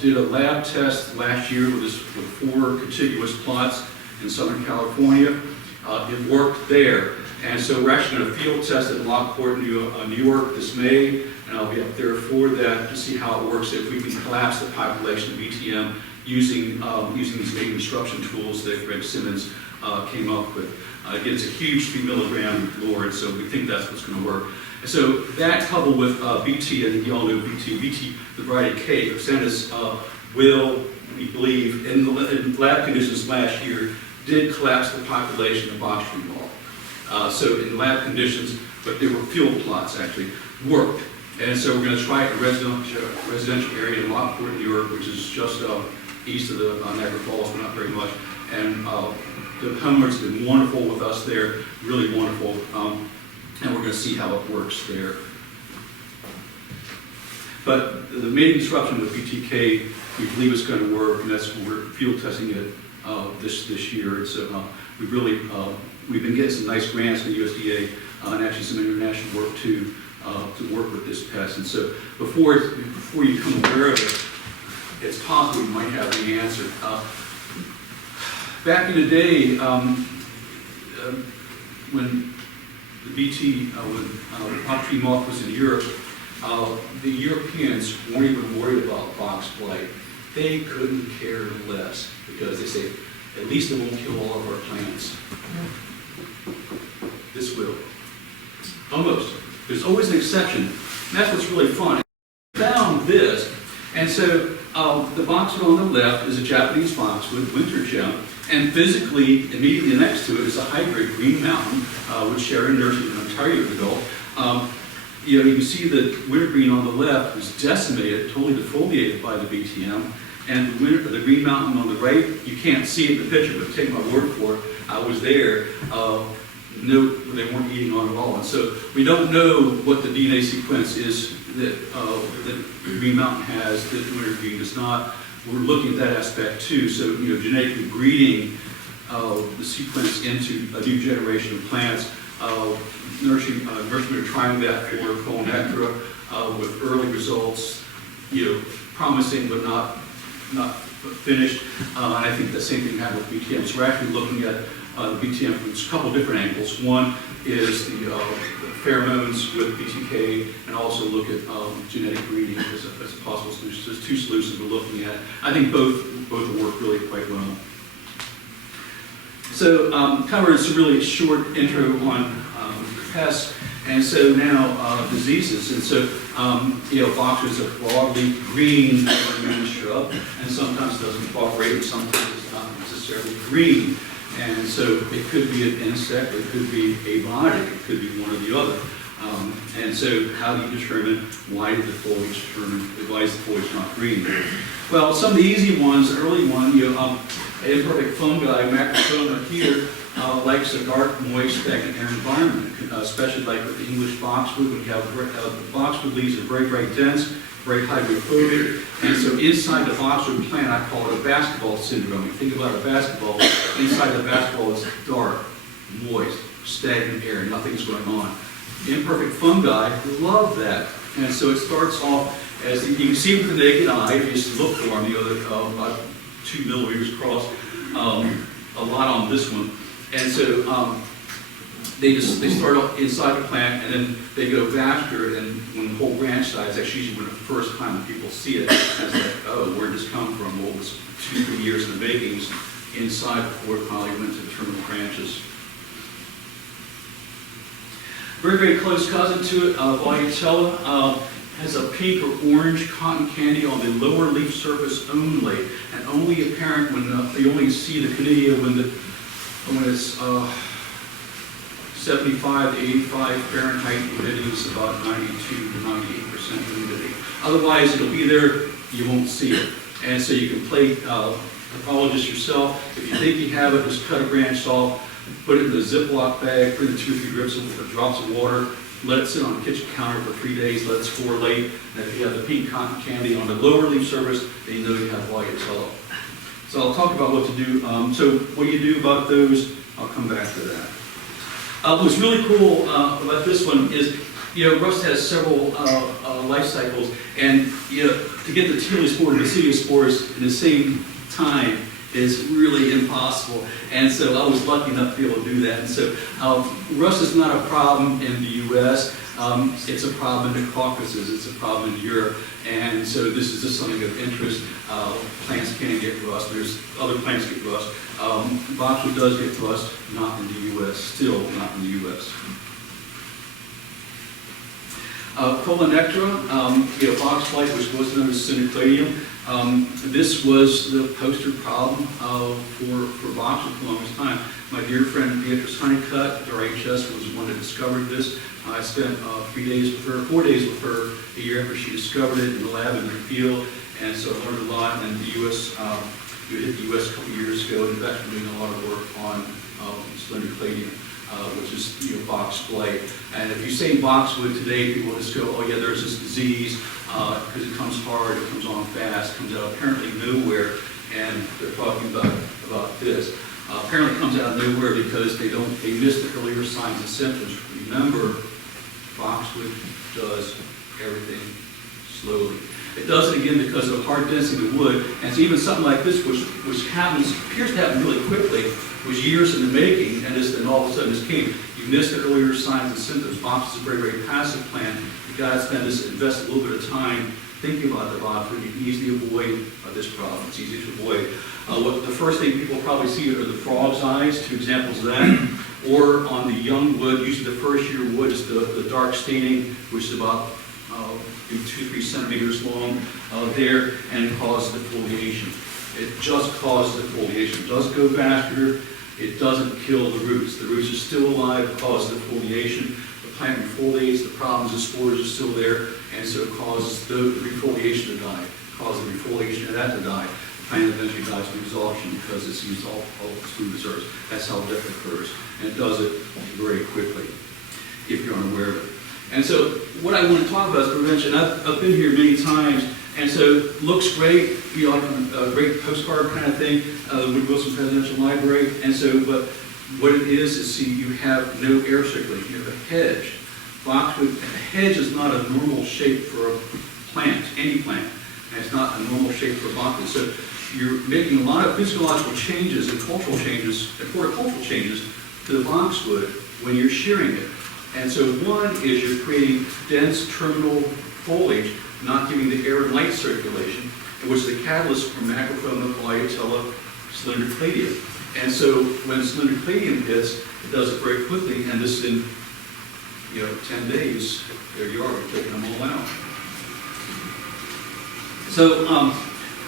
did a lab test last year with 4 contiguous plots in Southern California. It worked there. And so we're actually going to field test it in Lockport, New York this May, and I'll be up there for that to see how it works, if we can collapse the population of BTM using these mating disruption tools that Greg Simmons came up with. Again, it's a huge 3 milligram lure, and so we think that's what's going to work. And so that coupled with BT, I think you all know BT, the variety K, Oxentis, will, we believe, in lab conditions last year, did collapse the population of box tree moth. So in lab conditions, but they were field plots actually, worked. And so we're going to try it in a residential area in Lockport, New York, which is just east of the Niagara Falls, but not very much. And the homeowners have been wonderful with us there, really wonderful. And we're going to see how it works there. But the mating disruption with BTK, we believe is going to work, and that's we're field testing it this year. And so we've been getting some nice grants from the USDA and actually some international work too to work with this pest. And so before you become aware of it, it's possible you might have the answer. Back in the day, when the BT, when box tree moth was in Europe, the Europeans weren't even worried about box blight. They couldn't care less because they say, at least it won't kill all of our plants. This will. Almost. There's always an exception. And that's what's really fun. I found this, and so the boxwood on the left is a Japanese boxwood, winter gem, and physically, immediately next to it is a hybrid green mountain, which Sharon nurtured in Ontario ago. You can see that wintergreen on the left was decimated, totally defoliated by the BTM, and the green mountain on the right, you can't see it in the picture, but take my word for it, I was there. No, they weren't eating on at all. And so we don't know what the DNA sequence is that Green Mountain has that wintergreen does not. We're looking at that aspect too. So genetically breeding the sequence into a new generation of plants, nurturing trying that for Phonectra with early results, promising but not finished. And I think the same thing happened with BTM. So we're actually looking at the BTM from a couple different angles. One is the pheromones with BTK, and also look at genetic breeding as a possible solution. So there's 2 solutions we're looking at. I think both will work really quite well. So covered some really short intro on pests, and so now diseases. And so boxwood is a broadleaf green shrub, and sometimes doesn't cooperate, and sometimes it's not necessarily green. And so it could be an insect, it could be abiotic, it could be one or the other. And so how do you determine why is the foliage not green? Well, some of the easy ones, early one, imperfect fungi, macrophylla here, likes a dark, moist, stagnant air environment, especially like with the English boxwood, when you have the boxwood leaves are very, very dense, very hydrophobic, and so inside the boxwood plant, I call it a basketball syndrome. You think about a basketball, inside the basketball is dark, moist, stagnant air, nothing's going on. Imperfect fungi love that, and so it starts off as you can see with the naked eye. If you just look for them, about 2 millimeters across, a lot on this one, and so they start off inside the plant, and then they go vascular, and when the whole branch dies, that's usually when the first time that people see it. It's like, oh, where did this come from? Well, it was 2-3 years in the makings inside before it finally went to the terminal branches. Very, very close cousin to it, Volucella, has a pink or orange cotton candy on the lower leaf surface only, and only apparent when you only see the conidia when it's 75 to 85 Fahrenheit humidity is about 92 to 98% humidity. Otherwise, it'll be there, you won't see it. And so you can play pathologist yourself. If you think you have it, just cut a branch off, put it in a Ziploc bag, put it in 2 or 3 drops of water, let it sit on the kitchen counter for 3 days, let it sporulate. And if you have the pink cotton candy on the lower leaf surface, then you know you have Volucella. So I'll talk about what to do. So what do you do about those? I'll come back to that. What's really cool about this one is, rust has several life cycles, and to get the teliospore and the pseudospores in the same time is really impossible. And so I was lucky enough to be able to do that. And so rust is not a problem in the U.S. It's a problem in the Caucasus. It's a problem in Europe. And so this is just something of interest. Plants can get rust. There's other plants get rust. Boxwood does get rust, not in the U.S. Still not in the U.S. Colinectra, box blight, which was known as synucleum. This was the poster problem for boxwood for the longest time. My dear friend Beatrice Honeycutt, at RHS, was the one that discovered this. I spent 4 days with her a year after she discovered it in the lab in the field, and so I learned a lot. And the U.S. We hit the U.S. a couple years ago, and in fact, we're doing a lot of work on Slendercladium, which is box blight. And if you say boxwood today, people just go, oh yeah, there's this disease, because it comes hard, it comes on fast, comes out apparently nowhere, and they're talking about this. Apparently it comes out of nowhere because they miss the earlier signs and symptoms. Remember, boxwood does everything slowly. It does it again because of the hard density of the wood, and so even something like this, which appears to happen really quickly, was years in the making, and all of a sudden this came. You missed the earlier signs and symptoms. Box is a very, very passive plant. You got to invest a little bit of time thinking about the boxwood. You can easily avoid this problem. It's easy to avoid. The first thing people probably see are the frog's eyes, 2 examples of that. Or on the young wood, usually the first year wood is the dark staining, which is about 2-3 centimeters long there, and it causes defoliation. It just causes defoliation. It doesn't go vascular. It doesn't kill the roots. The roots are still alive, causes defoliation. The plant refoliates, the problems, the spores are still there, and so it causes the refoliation to die. It causes the refoliation of that to die. The plant eventually dies of exhaustion because it's used all its food reserves. That's how death occurs. And it does it very quickly, if you're unaware of it. And so what I want to talk about is prevention. I've been here many times, and so it looks great, like a great postcard kind of thing, the Woodrow Wilson Presidential Library. And so, but what it is see, you have no air circulation. You have a hedge. Boxwood, a hedge is not a normal shape for a plant, any plant, and it's not a normal shape for boxwood. So you're making a lot of physiological changes and cultural changes, and horticultural changes to the boxwood when you're shearing it. And so one is you're creating dense terminal foliage, not giving the air and light circulation, which is the catalyst for macrophylla, Volucella, Slendercladium. And so when Slendercladium hits, it does it very quickly, and this in 10 days, there you are, we're taking them all out. So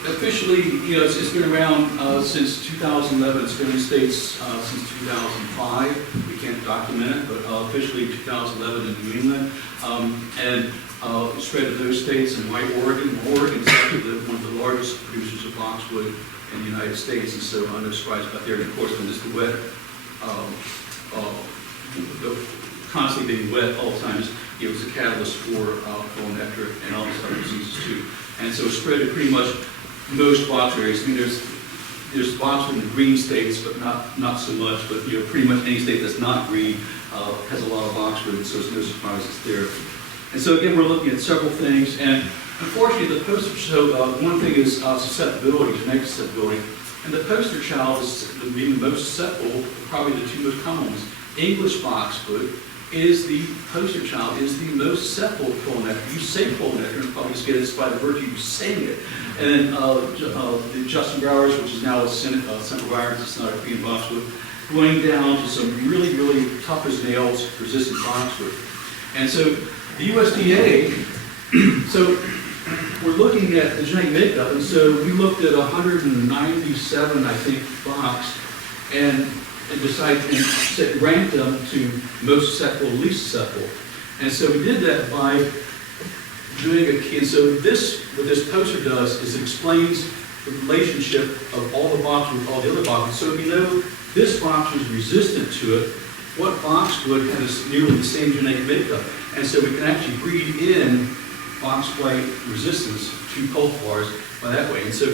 officially, you know, it's been around since 2011. It's been in the States since 2005. We can't document it, but officially 2011 in New England. And it spread to those states and white Oregon. Oregon is actually one of the largest producers of boxwood in the United States, and so I'm no surprise about there. And of course, when it's the wet, constantly being wet all the time, it was a catalyst for full nectar and all these other diseases too. And so it spread to pretty much most boxwood areas. I mean, there's boxwood in the green states, but not so much. But you know, pretty much any state that's not green has a lot of boxwood, and so it's no surprise it's there. And so again, we're looking at several things, and unfortunately, the poster child. One thing is susceptibility, genetic susceptibility, and the poster child is being the most susceptible, probably the two most common ones. English boxwood is the poster child, is the most susceptible to full nectar. You say full nectar, and probably just get it by the virtue of saying it. And then the Justin Browers, which is now a Central Virus, it's not a Korean boxwood, going down to some really, really tough as nails resistant boxwood. And so the USDA, so we're looking at the genetic makeup, and so we looked at 197, I think, box, and decided and ranked them to most susceptible, least susceptible. And so we did that by doing a key. And so what this poster does is it explains the relationship of all the boxwood with all the other boxwood. So if you know this box was resistant to it, what boxwood has nearly the same genetic makeup? And so we can actually breed in box blight resistance to cultivars by that way. And so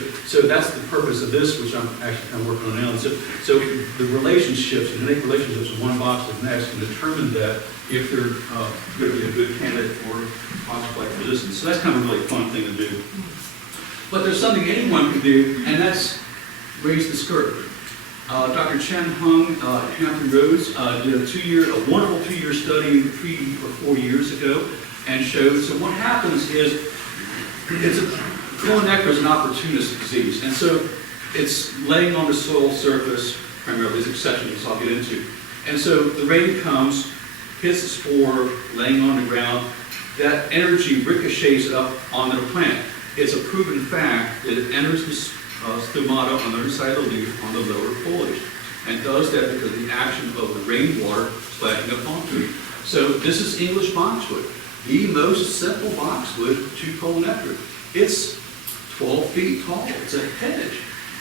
that's the purpose of this, which I'm actually kind of working on now. And so the relationships, the genetic relationships of one box to the next can determine that if they're going to be a good candidate for box blight resistance. So that's kind of a really fun thing to do. But there's something anyone can do, and that's raise the skirt. Dr. Chen Hung at Hampton Roads did a wonderful two-year study 3 or 4 years ago, and showed. So what happens is, full nectar is an opportunistic disease, and so it's laying on the soil surface primarily. There's exceptions I'll get into, and so the rain comes, hits the spore, laying on the ground. That energy ricochets up onto the plant. It's a proven fact that it enters the stomata on the underside of the leaf on the lower foliage, and does that because of the action of the rainwater splashing up onto it. So this is English boxwood, the most susceptible boxwood to full nectar. It's 12 feet tall. It's a hedge,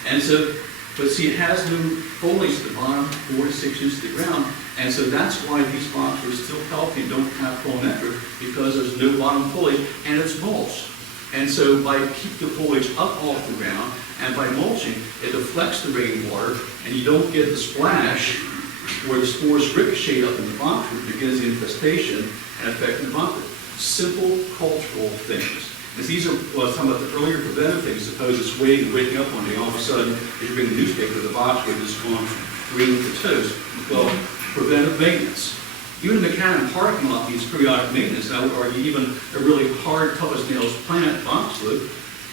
and so, but see, it has no foliage at the bottom, 4 to 6 inches to the ground, and so that's why these boxwood are still healthy and don't have full nectar, because there's no bottom foliage and it's mulched. And so by keeping the foliage up off the ground and by mulching, it deflects the rainwater, and you don't get the splash where the spores ricochet up in the boxwood, begins the infestation and affecting the boxwood. Simple cultural things. And these are what I was talking about the earlier preventive things. Suppose it's waking up one day, all of a sudden, if you bring the newspaper, the boxwood is gone green to toast. Well, preventive maintenance. Even the McCann parking lot needs periodic maintenance. I would argue even a really hard, tough as nails plant, boxwood,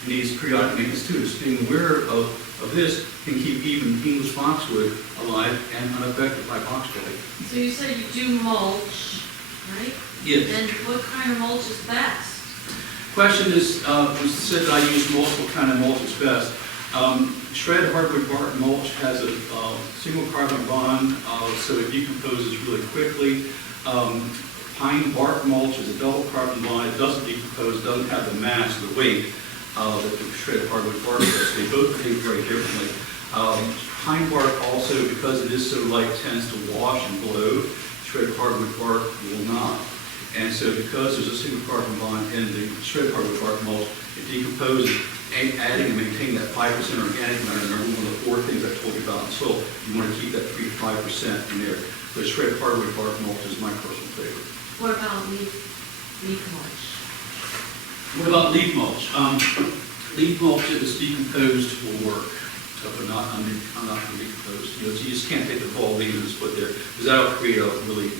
needs periodic maintenance too. Just being aware of this can keep even English boxwood alive and unaffected by box blight. So you said you do mulch, right? Yes. And what kind of mulch is best? Question is, was said that I use multiple kind of mulch is best. Shred hardwood bark mulch has a single carbon bond, so it decomposes really quickly. Pine bark mulch is a double carbon bond. It doesn't decompose, doesn't have the mass, the weight that the shredded hardwood bark does. They both behave very differently. Pine bark also, because it is so light, tends to wash and blow. Shredded hardwood bark will not. And so because there's a single carbon bond in the shredded hardwood bark mulch, it decomposes, adding and maintaining that 5% organic matter. Remember one of the 4 things I told you about in soil. You want to keep that 3 to 5% in there. So shredded hardwood bark mulch is my personal favorite. What about leaf mulch? What about leaf mulch? Leaf mulch is decomposed will work, but not undecomposed. You know, so you just can't take the fall leaves and just put there, because that'll create a really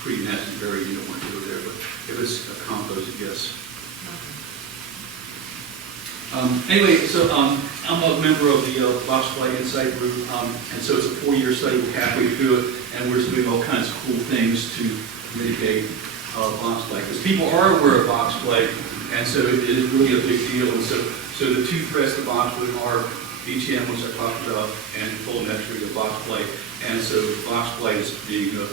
pretty nasty berry. You don't want to go there. But if it's a compost, yes. Anyway, so I'm a member of the Box Blight Insight Group, and so it's a 4-year study. We're halfway through it, and we're doing all kinds of cool things to mitigate boxblade. Because people are aware of boxblade, and so it is really a big deal. And so the two threats of boxwood are BTM, which I talked about, and full nextry of boxblade. And so boxblade is being a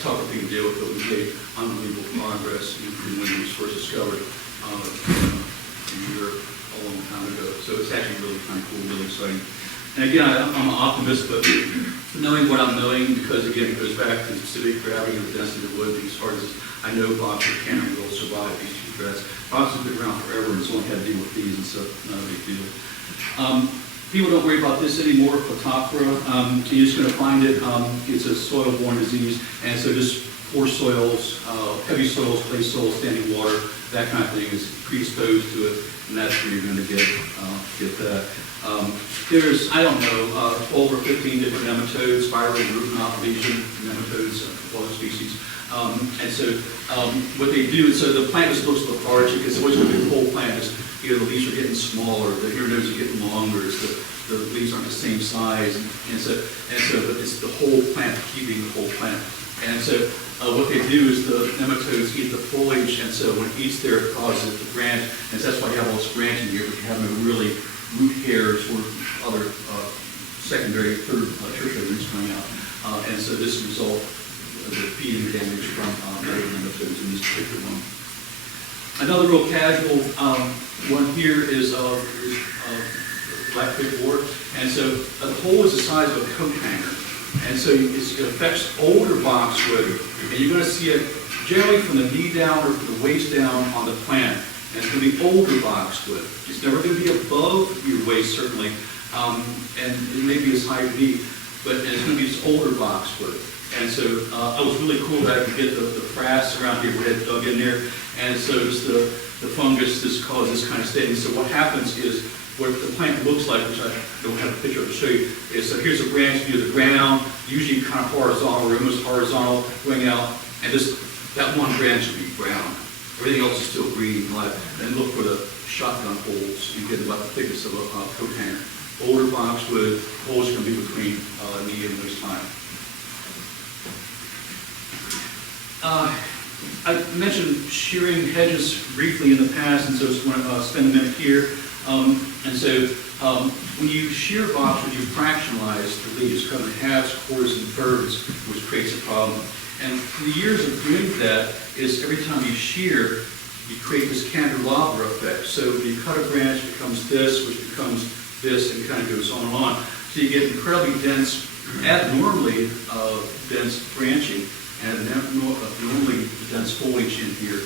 tougher thing to deal with, but we made unbelievable progress when it was first discovered in Europe a long time ago. So it's actually really kind of cool, really exciting. And again, I'm an optimist, but knowing what I'm knowing, because again, it goes back to the specific gravity and the density of the wood, as far as I know boxwood can and will survive these two threats. Boxwood's been around forever, and it's only had to deal with these, and so not a big deal. People don't worry about this anymore, Phytophthora. You're just going to find it. It's a soil-borne disease, and so just poor soils, heavy soils, clay soils, standing water, that kind of thing is predisposed to it, and that's where you're going to get that. There's, I don't know, 12 or 15 different nematodes, spiral and root knot lesion nematodes, other species. And so what they do, so the plant is supposed to lethargic, because it's always going to be a whole plant. The leaves are getting smaller, the ear noses are getting longer, the leaves aren't the same size, and so but it's the whole plant, keeping the whole plant. And so what they do is the nematodes eat the foliage, and so when it eats there, it causes it to branch, and so that's why you have all this branching here, but you have no really root hairs or other secondary, tertiary roots coming out. And so this result, the feeding damage from nematodes in this particular one. Another real casual one here is black pigwort, and so the hole is the size of a coat hanger, and so it affects older boxwood, and you're going to see it generally from the knee down or from the waist down on the plant, and it's going to be older boxwood. It's never going to be above your waist certainly, and it may be as high as knee, but it's going to be this older boxwood. And so it was really cool that I could get the frass around here, we had dug in there, and so just the fungus just caused this kind of state. And so what happens is, what the plant looks like, which I don't have a picture to show you, is so here's a branch near the ground, usually kind of horizontal, or almost horizontal, going out, and that one branch will be brown. Everything else is still green and live. Then look for the shotgun holes. You get about the thickness of a coat hanger. Older boxwood, holes can be between knee and waist high. I mentioned shearing hedges briefly in the past, and so I just want to spend a minute here. And so when you shear boxwood, you fractionalize the leaves, cut in halves, quarters, and thirds, which creates a problem. And the years of doing that is every time you shear, you create this candelabra effect. So when you cut a branch, it becomes this, which becomes this, and it kind of goes on and on. So you get incredibly dense, abnormally dense branching, and normally dense foliage in here.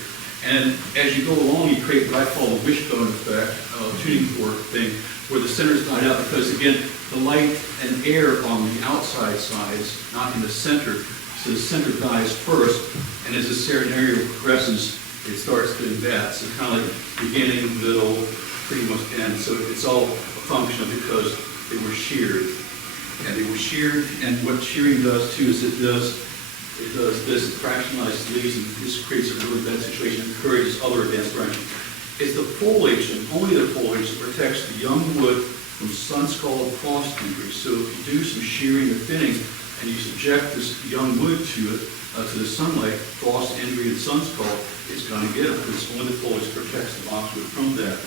And as you go along, you create what I call the wishbone effect, tuning fork thing, where the centers died out, because again, the light and air on the outside sides, not in the center, so the center dies first, and as the scenario progresses, it starts doing that. So kind of like beginning, middle, pretty much end. So it's all a function of because they were sheared. And they were sheared, and what shearing does too is it does this, it fractionalizes leaves, and this creates a really bad situation and encourages other advanced branching. It's the foliage, and only the foliage, that protects the young wood from sun-scalded frost injury. So if you do some shearing or thinning, and you subject this young wood to it, to the sunlight, frost injury and sun scald, it's going to get it, because only the foliage protects the boxwood from that.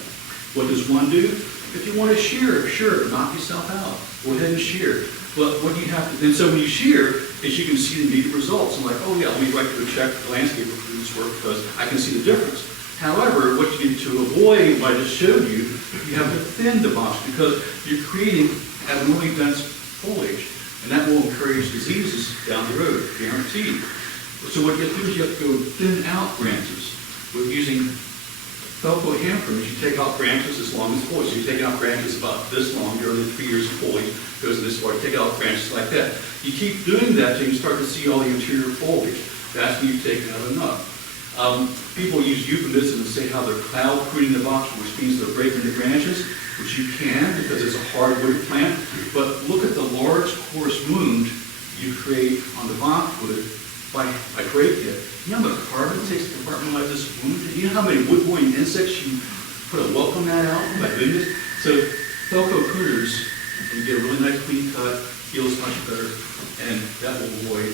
What does one do? If you want to shear, sure, knock yourself out. Go ahead and shear. But what do you have to, and so when you shear, as you can see the immediate results. I'm like, oh yeah, let me write to a check the landscaper for this work because I can see the difference. However, what you need to avoid, what I just showed you, you have to thin the box because you're creating abnormally dense foliage, and that will encourage diseases down the road, guaranteed. So what you have to do is you have to go thin out branches with using Felco hamper. You take out branches as long as foliage. So you take out branches about this long during the 3 years of foliage, goes this far, take out branches like that. You keep doing that till you start to see all the interior foliage. That's when you've taken out enough. People use euphemisms and say how they're cloud pruning the boxwood, which means they're breaking the branches, which you can because it's a hardwood plant. But look at the large coarse wound you create on the boxwood by breaking it. You know how much carbon it takes to compartmentalize this wound? You know how many wood-borne insects you put a welcome mat out? My goodness. So Felco pruners, you get a really nice clean cut, heals much better, and that will avoid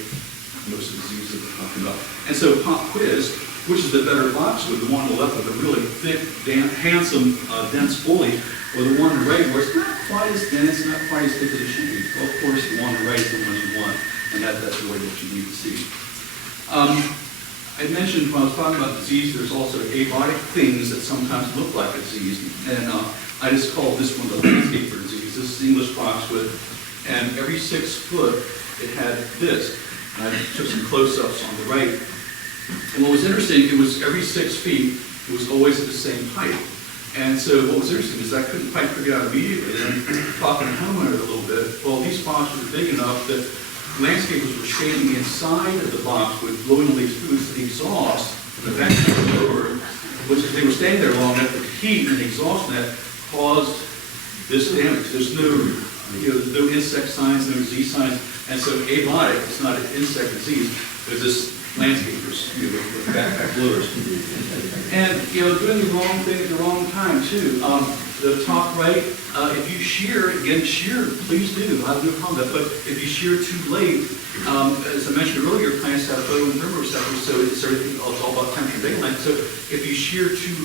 most of the diseases that we're talking about. And so pop quiz, which is the better boxwood, the one on the left with a really thick, handsome, dense foliage, or the one on the right where it's not quite as dense, not quite as thick as it should be. Well, of course, the one on the right is the one you want, and that's really what you need to see. I mentioned when I was talking about disease, there's also abiotic things that sometimes look like a disease, and I just call this one the landscaper disease. This is English boxwood, and every 6 foot it had this. And I took some close-ups on the right. And what was interesting, it was every 6 feet, it was always at the same height. And so what was interesting is I couldn't quite figure out immediately, and talking to the homeowner a little bit, well, these boxwoods were big enough that landscapers were standing inside of the boxwood, blowing all these foods to the exhaust, and the vacuum blower, which they were staying there long enough, the heat and the exhaust net caused this damage. There's no insect signs, no disease signs, and so abiotic, it's not an insect disease, there's this landscapers, with backpack blowers. And, doing the wrong thing at the wrong time, too. The top right, if you shear, again, shear, please do, I have no problem with that, but if you shear too late, as I mentioned earlier, plants have photo and thermoreceptors, so it's all about temperature daylight. So if you shear too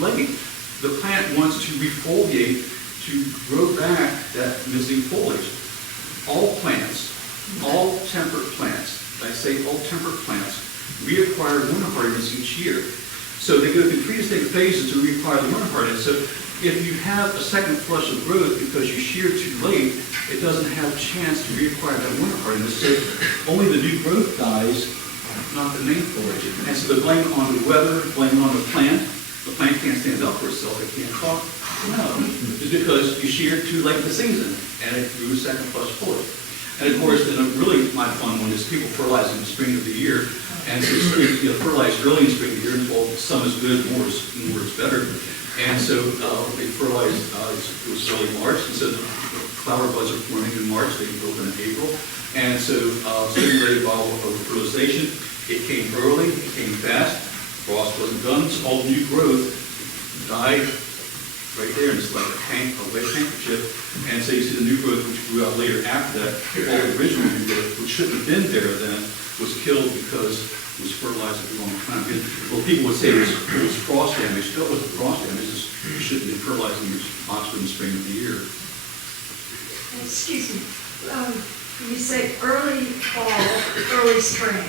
late, the plant wants to refoliate to grow back that missing foliage. All plants, all temperate plants, I say all temperate plants, reacquire winter hardiness each year. So they go through 3 distinct phases to reacquire the winter hardiness. So if you have a second flush of growth because you shear too late, it doesn't have a chance to reacquire that winter hardiness. So only the new growth dies, not the main foliage. And so the blame on the weather, blame on the plant can't stand up for itself, it can't talk. No, it's because you sheared too late in the season and it grew second flush foliage. And of course, then really my fun one is people fertilize in the spring of the year. And so fertilize early in the spring of the year, well, some is good, more is better. And so they fertilize, it was early March, and so the flower buds are forming in March, they open in April. And so stimulated by fertilization, it came early, it came fast, frost wasn't done, so all new growth died right there, and it's like a wet handkerchief. And so you see the new growth, which grew out later after that, all the original new growth, which shouldn't have been there then, was killed because it was fertilized at the wrong time. Well, people would say it was frost damage. No, it wasn't frost damage. You shouldn't have been fertilizing your boxwood in the spring of the year. Excuse me, you say early fall, early spring.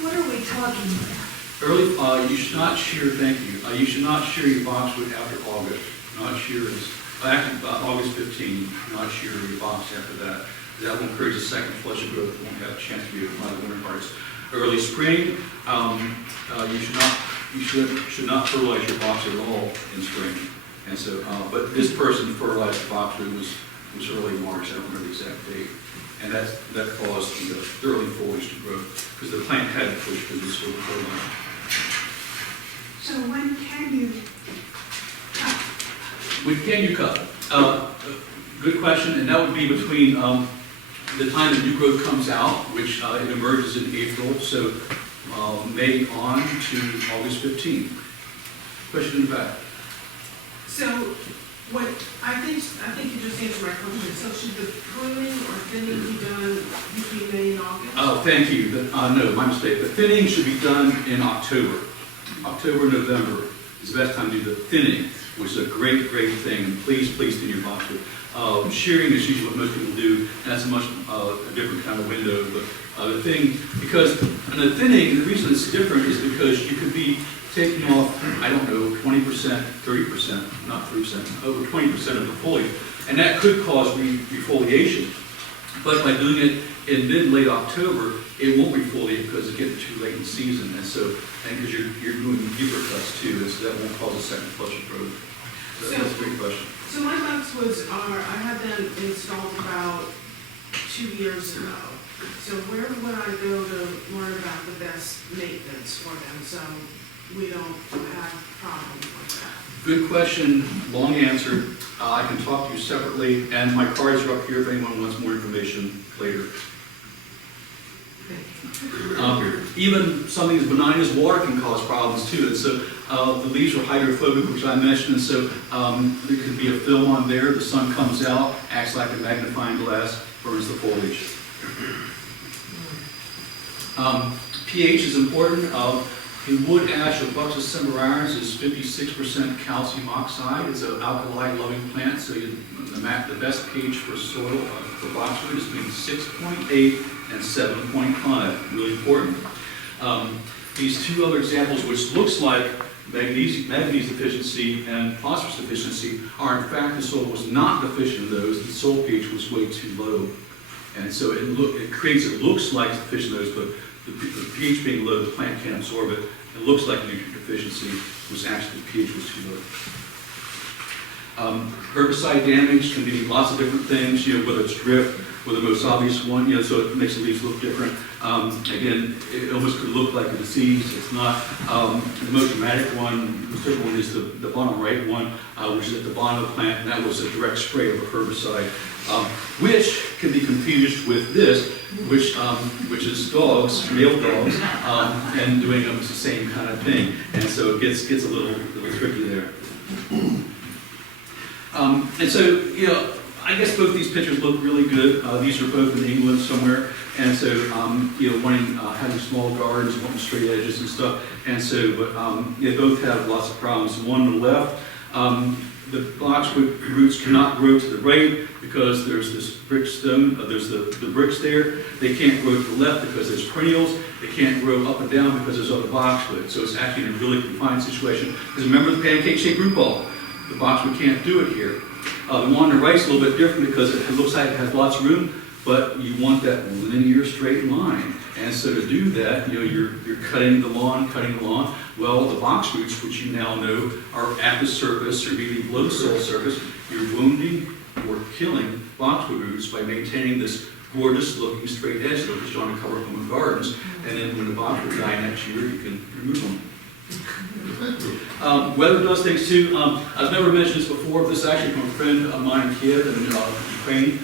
What are we talking about? Early, you should not shear, thank you. You should not shear your boxwood after August. Not shear after August 15, not shear your box after that. That will encourage a second flush of growth. It won't have a chance to be a lot of winter parts. Early spring, you should not fertilize your box at all in spring. And so, but this person fertilized the boxwood was early March. I don't remember the exact date, and that caused the early foliage to grow because the plant had to push because it's so fertilized. So when can you cut? When can you cut? Good question, and that would be between the time the new growth comes out, which it emerges in April, so May on to August 15. Question in the back. So, what, I think you just answered my question. So should the pruning or thinning be done between May and August? Oh, thank you. No, my mistake. The thinning should be done in October. October, November is the best time to do the thinning, which is a great thing. Please thin your boxwood. Shearing is usually what most people do, and that's a much a different kind of window. But the thing, because in the thinning, the reason it's different is because you could be taking off, I don't know, 20%, 30%, not 3%, over 20% of the foliage, and that could cause refoliation. But by doing it in mid-late October, it won't refoliate because it's getting too late in the season, and because you're doing deeper cuts too, and so that won't cause a second flush of growth. That's a great question. So my boxwoods I had them installed about 2 years ago. So where would I go to learn about the best maintenance for them so we don't have problems with that? Good question, long answer. I can talk to you separately, and my cards are up here if anyone wants more information later. Even something as benign as water can cause problems too. And so the leaves are hydrophobic, which I mentioned, and so there could be a film on there. The sun comes out, acts like a magnifying glass, burns the foliage. pH is important. In wood ash of Buxus semiraris is 56% calcium oxide. It's an alkali-loving plant, so the best pH for soil for boxwood is between 6.8 and 7.5. Really important. These two other examples, which looks like manganese deficiency and phosphorus deficiency, are in fact the soil was not deficient in those. The soil pH was way too low, and so it looks like it's deficient in those, but the pH being low, the plant can't absorb it. It looks like nutrient deficiency was actually the pH was too low. Herbicide damage can be lots of different things, whether it's drift, or the most obvious one, so it makes the leaves look different. Again, it almost could look like a disease. It's not. The most dramatic one, the third one, is the bottom right one, which is at the bottom of the plant, and that was a direct spray of a herbicide, which can be confused with this, which is dogs, male dogs, and doing the same kind of thing, and so it gets a little tricky there. And so, I guess both these pictures look really good. These are both in England somewhere, and so, wanting having small gardens, wanting straight edges and stuff, and so, but they both have lots of problems. One on the left, the boxwood roots cannot grow to the right because there's this brick stem, there's the bricks there. They can't grow to the left because there's perennials. They can't grow up and down because there's other boxwood. So it's actually in a really confined situation. Because remember the pancake-shaped root ball? The boxwood can't do it here. The one on the right's a little bit different because it looks like it has lots of room, but you want that linear straight line. And so to do that, you're cutting the lawn. Well, the box roots, which you now know are at the surface or even below the soil surface, you're wounding or killing boxwood roots by maintaining this gorgeous looking straight edge that was on the cover of home gardens. And then when the boxwood die next year, you can remove them. Weather does things too. I've never mentioned this before, but this is actually from a friend of mine in Kiev in Ukraine.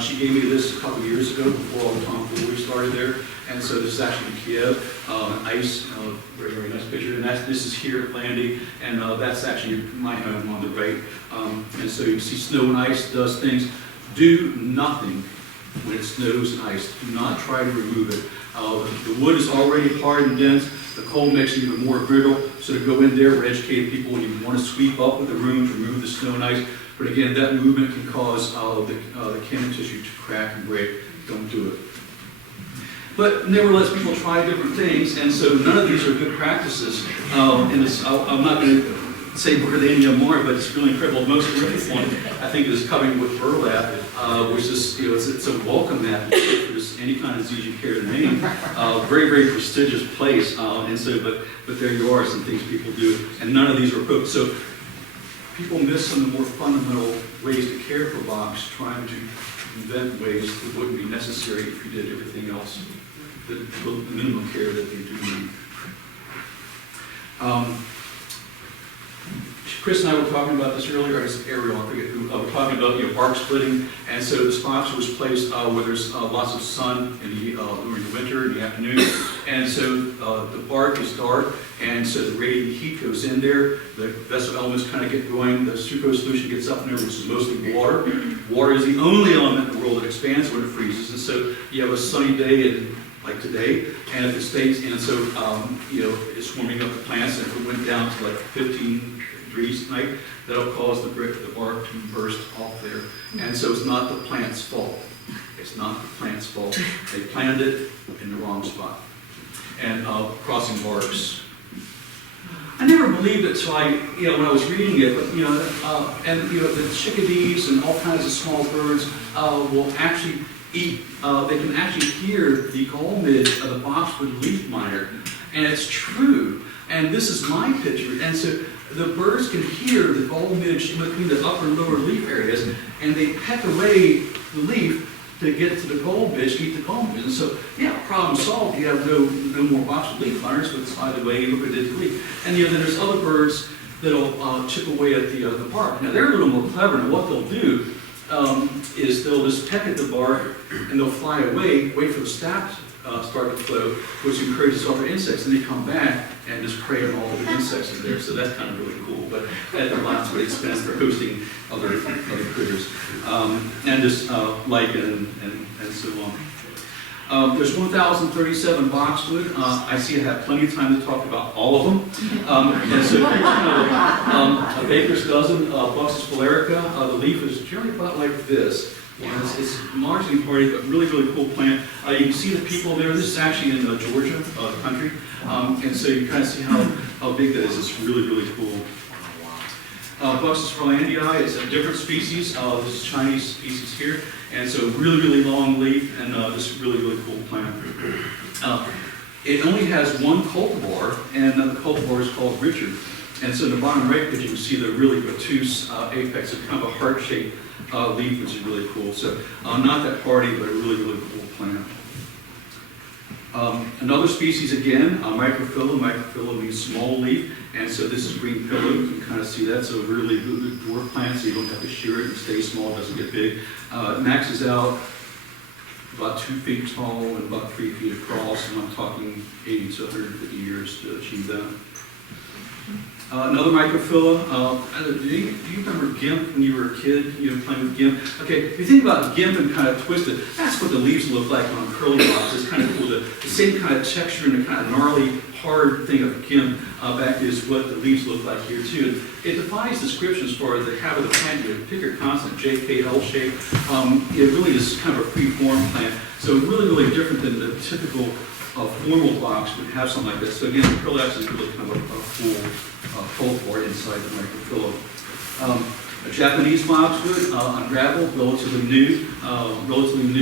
She gave me this a couple of years ago before all the tomfoolery started there. And so this is actually in Kiev, ice, very, very nice picture. And this is here at Blandy, and that's actually my home on the right. And so you can see snow and ice does things. Do nothing when it snows and ice. Do not try to remove it. The wood is already hard and dense. The cold makes it even more brittle. So to go in there, we're educated people when you want to sweep up with the room to remove the snow and ice. But again, that movement can cause the cannon tissue to crack and break. Don't do it. But nevertheless, people try different things, and so none of these are good practices. And I'm not going to say where any of them are, but it's really incredible. The most terrific one, I think, is covering with burlap, which is, it's a welcome mat if there's any kind of disease you care to name. Very, very prestigious place, and so, but there you are, some things people do, and none of these are appropriate. So people miss some of the more fundamental ways to care for box, trying to invent ways that wouldn't be necessary if you did everything else, the minimum care that they do need. Chris and I were talking about this earlier, as Ariel, I forget who, we're talking about bark splitting, and so this box was placed where there's lots of sun during the winter, in the afternoon, and so the bark is dark, and so the radiant heat goes in there, the vessel elements kind of get going, the sucrose solution gets up in there, which is mostly water. Water is the only element in the world that expands when it freezes, and so you have a sunny day like today, and if it stays, and so it's warming up the plants, and if it went down to like 15 degrees tonight, that'll cause the bark to burst off there. And so it's not the plant's fault. It's not the plant's fault. They planted it in the wrong spot. And crossing barks. I never believed it, so when I was reading it, but the chickadees and all kinds of small birds will actually eat. They can actually hear the gall midge of the boxwood leaf miner, and it's true. And this is my picture, and so the birds can hear the gall midge in between the upper and lower leaf areas, and they peck away the leaf to get to the gall midge, eat the gall midge. And so, problem solved. You have no more boxwood leaf miners, but it's either way you look at it to leaf. And then there's other birds that'll chip away at the bark. Now they're a little more clever, and what they'll do is they'll just peck at the bark, and they'll fly away, wait for the sap start to flow, which encourages other insects, and they come back and just prey on all the insects in there. So that's kind of really cool. But at the boxwood expense for hosting other critters, and just lichen and so There's 1,037 boxwood. I see I have plenty of time to talk about all of them. And so here's kind of a baker's dozen, Buxus polarica. The leaf is generally about like this. And it's largely hardy, but really, really cool plant. You can see the people there. This is actually in Georgia, the country. And so you kind of see how big that is. It's really, really cool. Buxus Blandy is a different species. This is Chinese species here. And so really, really long leaf and this really, really cool plant. It only has one cultivar, and the cultivar is called Richard. And so in the bottom right picture, you can see the really obtuse apex of kind of a heart-shaped leaf, which is really cool. So not that hardy, but a really, really cool plant. Another species again, microphylla. Microphylla means small leaf, and so this is green pillow. You can kind of see that. So really good dwarf plant, so you don't have to shear it and stay small, it doesn't get big. It maxes out about 2 feet tall and about 3 feet across, and I'm talking 80 to 150 years to achieve that. Another microphylla. Do you remember GIMP when you were a kid, playing with GIMP? Okay, if you think about GIMP and kind of twisted, that's what the leaves look like on curly box. It's kind of cool. The same kind of texture and the kind of gnarly, hard thing of GIMP back is what the leaves look like here too. It defies description as far as the habit of the plant. You pick your constant JKL shape. It really is kind of a free-form plant. So really, really different than the typical formal box would have something like this. So again, the prolapse is really kind of a full cultivar inside the microphylla. A Japanese boxwood, unraveled, relatively new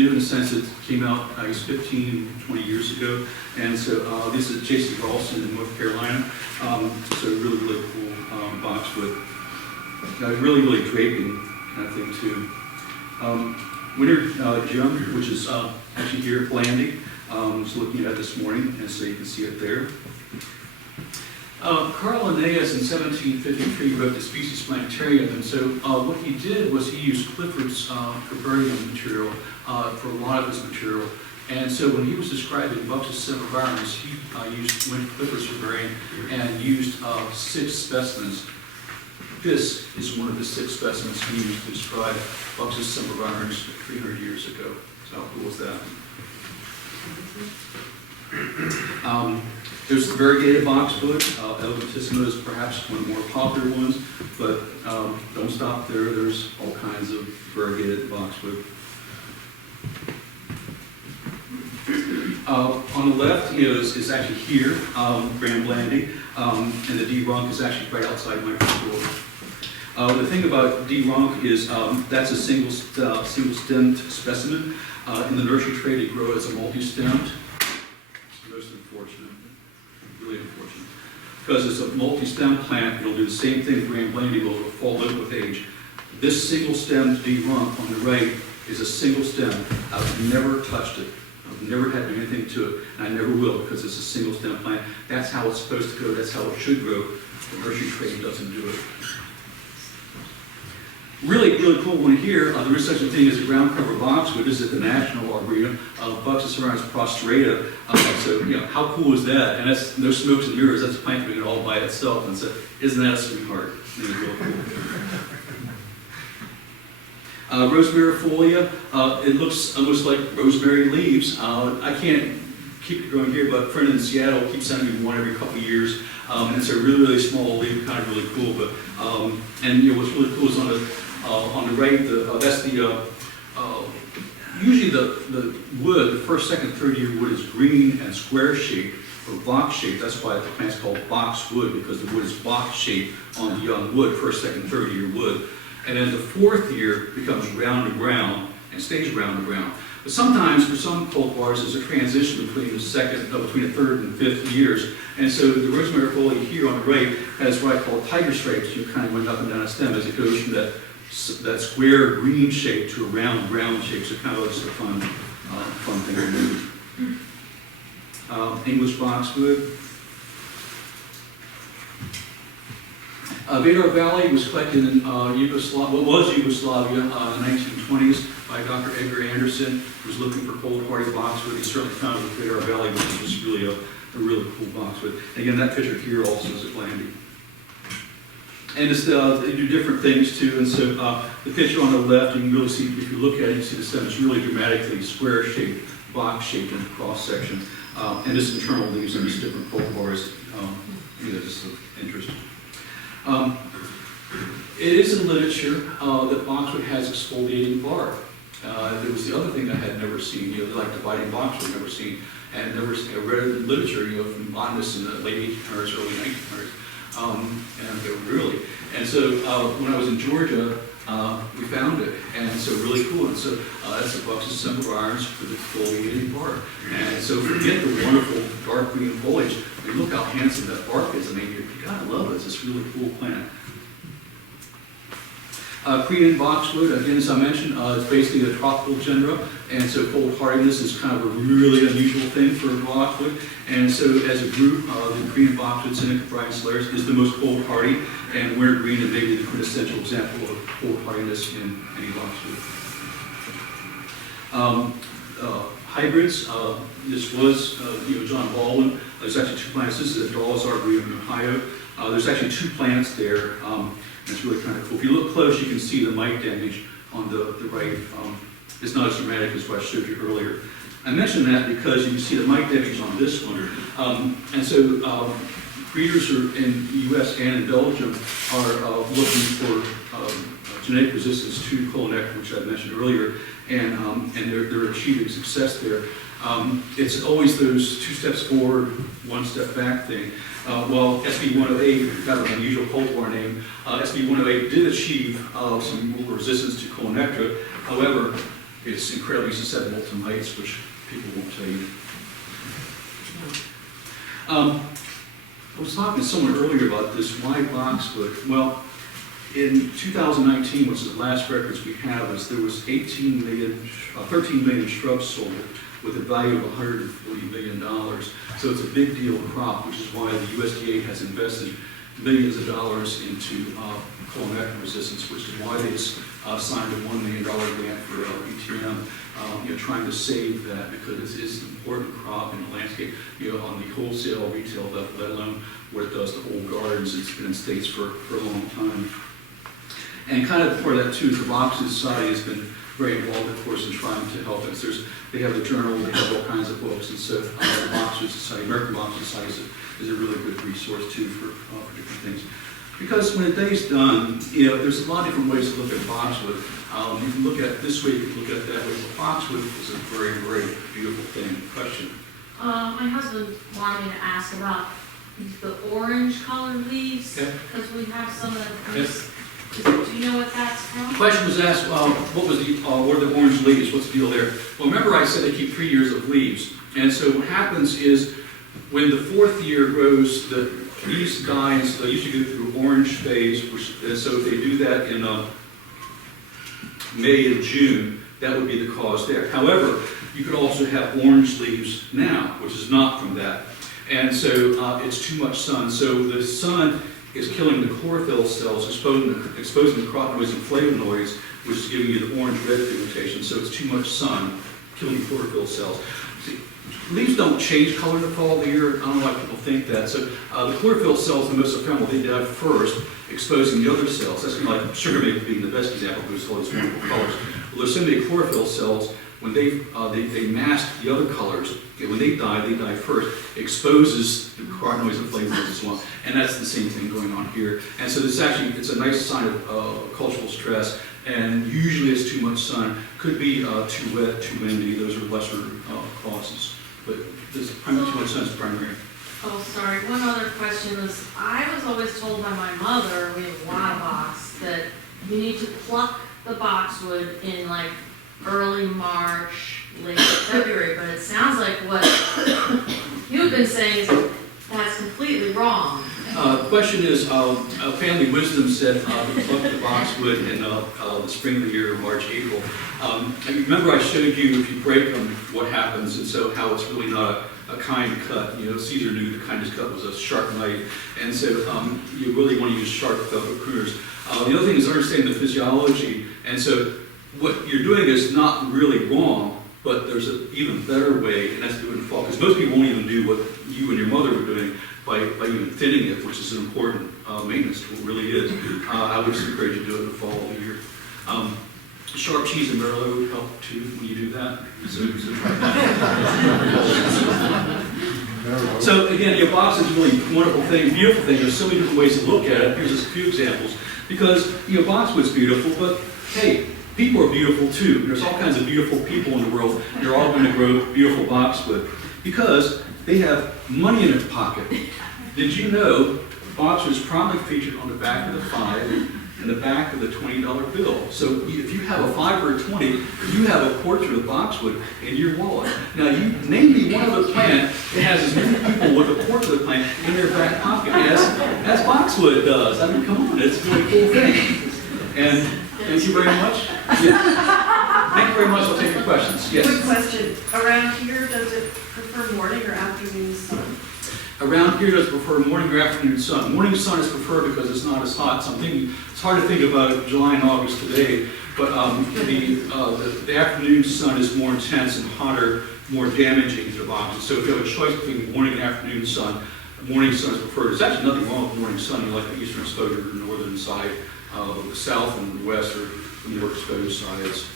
in the sense that it came out, I guess, 15, 20 years ago. And so this is J.C. Ralston in North Carolina. So really, really cool boxwood. Really, really draping kind of thing too. Winter gem, which is actually here at Blandy. I was looking at it this morning, and so you can see it there. Carl Linnaeus in 1753 wrote the Species Planetarium, and so what he did was he used Clifford's herbarium material for a lot of his material. And so when he was describing Buxus sempervirens, he went to Clifford's herbarium and used 6 specimens. This is one of the 6 specimens he used to describe Buxus sempervirens 300 years ago. So how cool was that? There's the variegated boxwood. Elegantissima is perhaps one of the more popular ones, but don't stop there. There's all kinds of variegated boxwood. On the left is actually here, Grand Blandy, and the D-Runk is actually right outside my store. The thing about D-Runk is that's a single-stemmed specimen. In the nursery trade, they grow as a multi-stemmed. Most unfortunate, really unfortunate. Because it's a multi-stem plant, it'll do the same thing Grand Blandy will, it'll fall out with age. This single-stemmed D-Runk on the right is a single stem. I've never touched it. I've never had to do anything to it, and I never will because it's a single-stem plant. That's how it's supposed to grow, that's how it should grow. The nursery trade doesn't do it. Really, really cool one here. There is such a thing as a ground cover boxwood. This is at the National Arboretum. Buxus prostrata. So, how cool is that? And that's no smokes and mirrors. That's a plant doing it all by itself. And so, isn't that a sweetheart? It is real cool. Rosemarifolia. It looks almost like rosemary leaves. I can't keep it growing here, but a friend in Seattle keeps sending me one every couple of years. And it's a really, really small leaf, kind of really cool. But what's really cool is on the right, that's the usually the wood, the first, second, third year wood is green and square shaped or box shaped. That's why the plant's called boxwood, because the wood is box shaped on the young wood, first, second, third year wood. And then the 4th year becomes round to ground and stays round to ground. But sometimes for some cultivars, there's a transition between the 3rd and 5th years. And so the rosemarifolia here on the right has what I call tiger stripes. You kind of went up and down a stem as it goes from that square green shape to a round brown shape. So kind of just a fun thing to do. English boxwood. Batdorf Valley was collected in Yugoslavia, what was Yugoslavia, in the 1920s by Dr. Edgar Anderson, who was looking for cold hardy boxwood. He certainly found it in Batdorf Valley, which was really a really cool boxwood. And again, that picture here also is at Blandy. And they do different things too. And so the picture on the left, you can really see, if you look at it, you see the stem is really dramatically square shaped, box shaped in the cross section, and just internal leaves and just different cultivars, just of interest. It is in literature that boxwood has exfoliating bark. There was the other thing I had never seen, like dividing boxwood, never seen, and never read it in literature, from botanists in the late 1800s, early 1900s. And I go, really? And so when I was in Georgia, we found it, and so really cool. And so that's a box of simple irons for the exfoliating bark. And so forget the wonderful dark green foliage. I mean, look how handsome that bark is. I mean, you gotta love it. It's this really cool plant. Korean boxwood, again, as I mentioned, it's basically a tropical genera, and so cold hardiness is kind of a really unusual thing for boxwood. And so as a group, the Korean boxwood, Seneca bryans is the most cold hardy, and wintergreen is maybe the quintessential example of cold hardiness in any boxwood. Hybrids, this was, John Baldwin. There's actually two plants. This is a Dawes Arboretum in Ohio. There's actually two plants there. It's really kind of cool. If you look close, you can see the mite damage on the right. It's not as dramatic as what I showed you earlier. I mention that because you can see the mite damage on this one. And so breeders are in the U.S. and in Belgium are looking for genetic resistance to colonectin, which I mentioned earlier, and they're achieving success there. It's always those 2 steps forward, 1 step back thing. Well, SB108, got an unusual cultivar name, SB108 did achieve some more resistance to colonectra. However, it's incredibly susceptible to mites, which people won't tell you. I was talking to someone earlier about this, why boxwood? Well, in 2019, which is the last records we have, there was 13 million shrubs sold with a value of $140 million. So it's a big deal crop, which is why the USDA has invested millions of dollars into colonectin resistance, which is why they signed a $1 million grant for ETM, trying to save that because it is an important crop in the landscape, on the wholesale, retail level, let alone what it does to whole gardens. It's been in states for a long time. And kind of part of that too is the Boxwood Society has been very involved, of course, in trying to help us. They have the journal, they have all kinds of books, and so the Boxwood Society, American Boxwood Society is a really good resource too for different things. Because when the day's done, there's a lot of different ways to look at boxwood. You can look at it this way, you can look at it that way. But boxwood is a very, very beautiful thing. Question? My husband wanted me to ask about the orange colored leaves, because we have some of those. Do you know what that's from? The question was asked, what are the orange leaves? What's the deal there? Well, remember I said they keep 3 years of leaves. And so what happens is when the 4th year grows, the leaves die, and so they usually go through orange phase. And so if they do that in May and June, that would be the cause there. However, you could also have orange leaves now, which is not from that. And so it's too much sun. So the sun is killing the chlorophyll cells, exposing the carotenoids and flavonoids, which is giving you the orange-red pigmentation. So it's too much sun, killing the chlorophyll cells. See, leaves don't change color in the fall of the year. I don't know why people think that. So the chlorophyll cells, the most ephemeral, they die first, exposing the other cells. That's kind of like sugar maple being the best example because it's all these wonderful colors. Well, there's so many chlorophyll cells, when they mask the other colors, when they die first, exposes the carotenoids and flavonoids and so on. And that's the same thing going on here. And so it's a nice sign of cultural stress. And usually it's too much sun. Could be too wet, too windy. Those are lesser causes. But too much sun is primary. Oh, sorry. One other question is, I was always told by my mother, we have a lot of box, that you need to pluck the boxwood in like early March, late February, but it sounds like what you've been saying is that's completely wrong. The question is, family wisdom said to pluck the boxwood in the spring of the year, March, April. Remember I showed you if you break them what happens, and so how it's really not a kind cut. Caesar knew the kindest cut was a sharp knife, and so you really want to use sharp velvet pruners. The other thing is understanding the physiology, and so what you're doing is not really wrong, but there's an even better way, and that's to do it in the fall. Because most people won't even do what you and your mother were doing by even thinning it, which is an important maintenance tool, really is. I would just encourage you to do it in the fall of the year. Sharp cheese and Merlot would help too when you do that. So try that. So again, your box is a really wonderful thing, beautiful thing. There's so many different ways to look at it. Here's just a few examples. Because boxwood's beautiful, but hey, people are beautiful too. There's all kinds of beautiful people in the world, and they're all going to grow beautiful boxwood because they have money in their pocket. Did you know boxwood is prominently featured on the back of the 5 and the back of the $20 bill? So if you have a 5 or a 20, you have a portrait of boxwood in your wallet. Now you name me one other plant that has as many people with a portrait of the plant in their back pocket as boxwood does. I mean, come on, it's a really cool thing. And thank you very much. Yes. Thank you very much. I'll take your questions. Yes. Quick question. Around here, does it prefer morning or afternoon sun? Around here, does it prefer morning or afternoon sun? Morning sun is preferred because it's not as hot. So I'm thinking, it's hard to think about July and August today, but the afternoon sun is more intense and hotter, more damaging to the boxes. So if you have a choice between morning and afternoon sun, morning sun is preferred. There's actually nothing wrong with morning sun. You like the eastern exposure, the northern side. The south and the west are the more exposed sides.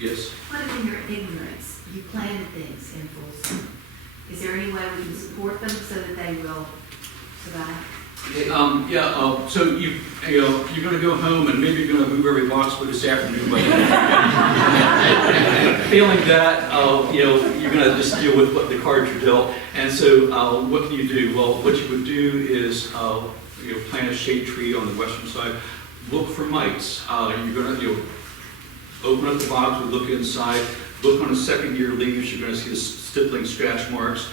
Yes? What if in your ignorance, you planted things in full sun? Is there any way we can support them so that they will survive? So you're going to go home and maybe you're going to move every boxwood this afternoon. But failing that, you're going to just deal with what the cards are dealt. And so what can you do? Well, what you would do is plant a shade tree on the western side. Look for mites. You're going to open up the boxwood, look inside, look on the second year leaves. You're going to see the stippling scratch marks.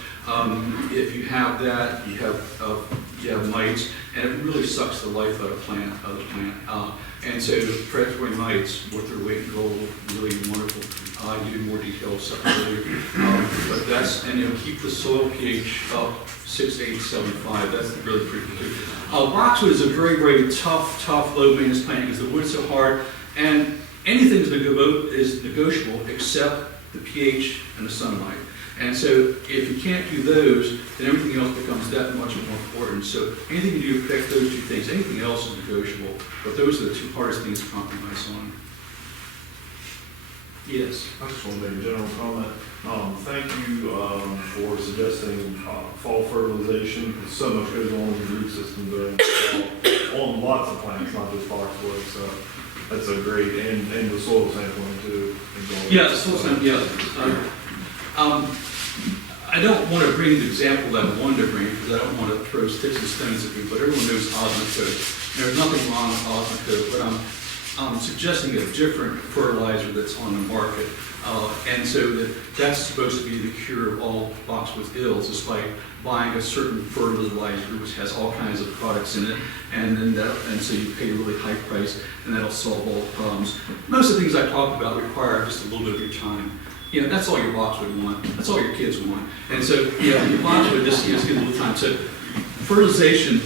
If you have that, you have mites, and it really sucks the life out of the plant. And so predatory mites, worth their weight in gold, really wonderful. I give you more details separately. But that's, and keep the soil pH up 6.875. That's really pretty good. Boxwood is a very, very tough, low maintenance plant because the wood's so hard, and anything is negotiable except the pH and the sunlight. And so if you can't do those, then everything else becomes that much more important. So anything you do to protect those two things, anything else is negotiable. But those are the two hardest things to compromise on. Yes? I just want to make a general comment. Thank you for suggesting fall fertilization. So much goes on in the root system during fall on lots of plants, not just boxwood. So that's a great, and the soil sampling too. Yeah, the soil sampling, yeah. I don't want to bring the example that I wanted to bring because I don't want to throw sticks and stones at people, but everyone knows osmocote. There's nothing wrong with osmocote, but I'm suggesting a different fertilizer that's on the market. And so that's supposed to be the cure of all boxwood ills, is by buying a certain fertilizer which has all kinds of products in it, and so you pay a really high price, and that'll solve all the problems. Most of the things I talked about require just a little bit of your time. That's all your boxwood want. That's all your kids want. And so, your boxwood just gives a little time. So, fertilization,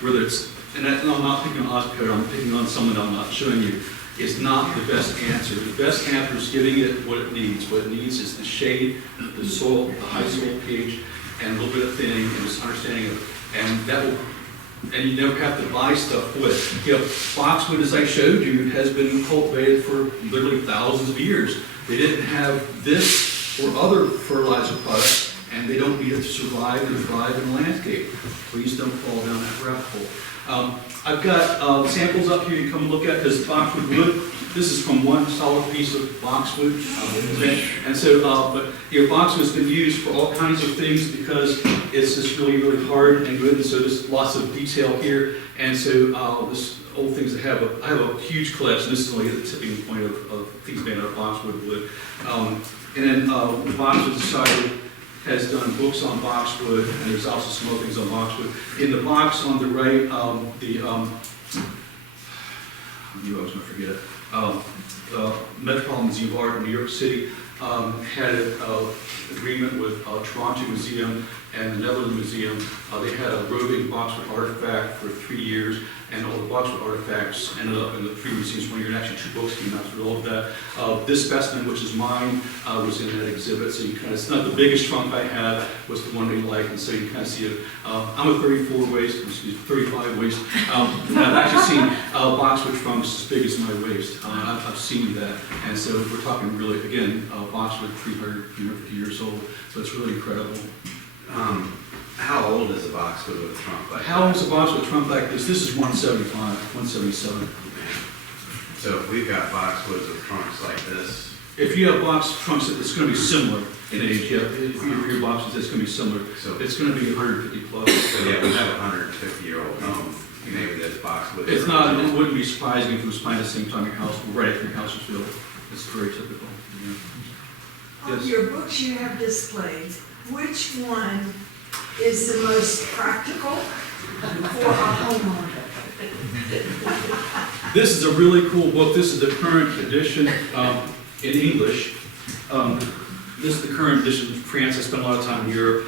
whether it's, and I'm not picking on osmocote, I'm picking on someone I'm not showing you, is not the best answer. The best answer is giving it what it needs. What it needs is the shade, the soil, the high soil pH, and a little bit of thinning, and just understanding of, and that will, and you never have to buy stuff for it. Boxwood, as I showed you, has been cultivated for literally thousands of years. They didn't have this or other fertilizer products, and they don't need it to survive and thrive in the landscape. Please don't fall down that rabbit hole. I've got samples up here you can come look at. This boxwood wood. This is from one solid piece of boxwood. And so, boxwood has been used for all kinds of things because it's just really, really hard and good. And so there's lots of detail here. And so this old things I have a huge collection. This is only at the tipping point of things made out of boxwood wood. And then the Boxwood Society has done books on boxwood, and there's also some other things on boxwood. In the box on the right, I knew I was going to forget it. Metropolitan Museum of Art in New York City had an agreement with Toronto Museum and the Netherlands Museum. They had a roving boxwood artifact for 3 years, and all the boxwood artifacts ended up in the pre-museums one year, and actually 2 books came out as a result of that. This specimen, which is mine, was in that exhibit, so you kind of, it's not the biggest trunk I have, was the one they like, and so you kind of see it. I'm a 35 waist. And I've actually seen boxwood trunks as big as my waist. I've seen that, and so we're talking really, again, boxwood 350 years old, so it's really incredible. How old is a boxwood with a trunk like How old is a boxwood trunk like this? This is 175, 177. So if we've got boxwoods with trunks like this, If you have box trunks, it's going to be similar in age. Yeah, if you have your boxes, it's going to be similar. so, It's going to be 150 plus. so yeah, we have a 150-year-old home, maybe this boxwood. It's not, it wouldn't be surprising if it was planted at the same time your house, right after your house was built. It's very typical. Yeah. On Yes. your books you have displayed, which one is the most practical for a homeowner? This is a really cool book. This is the current edition in English. This is the current edition in France. I spent a lot of time in Europe.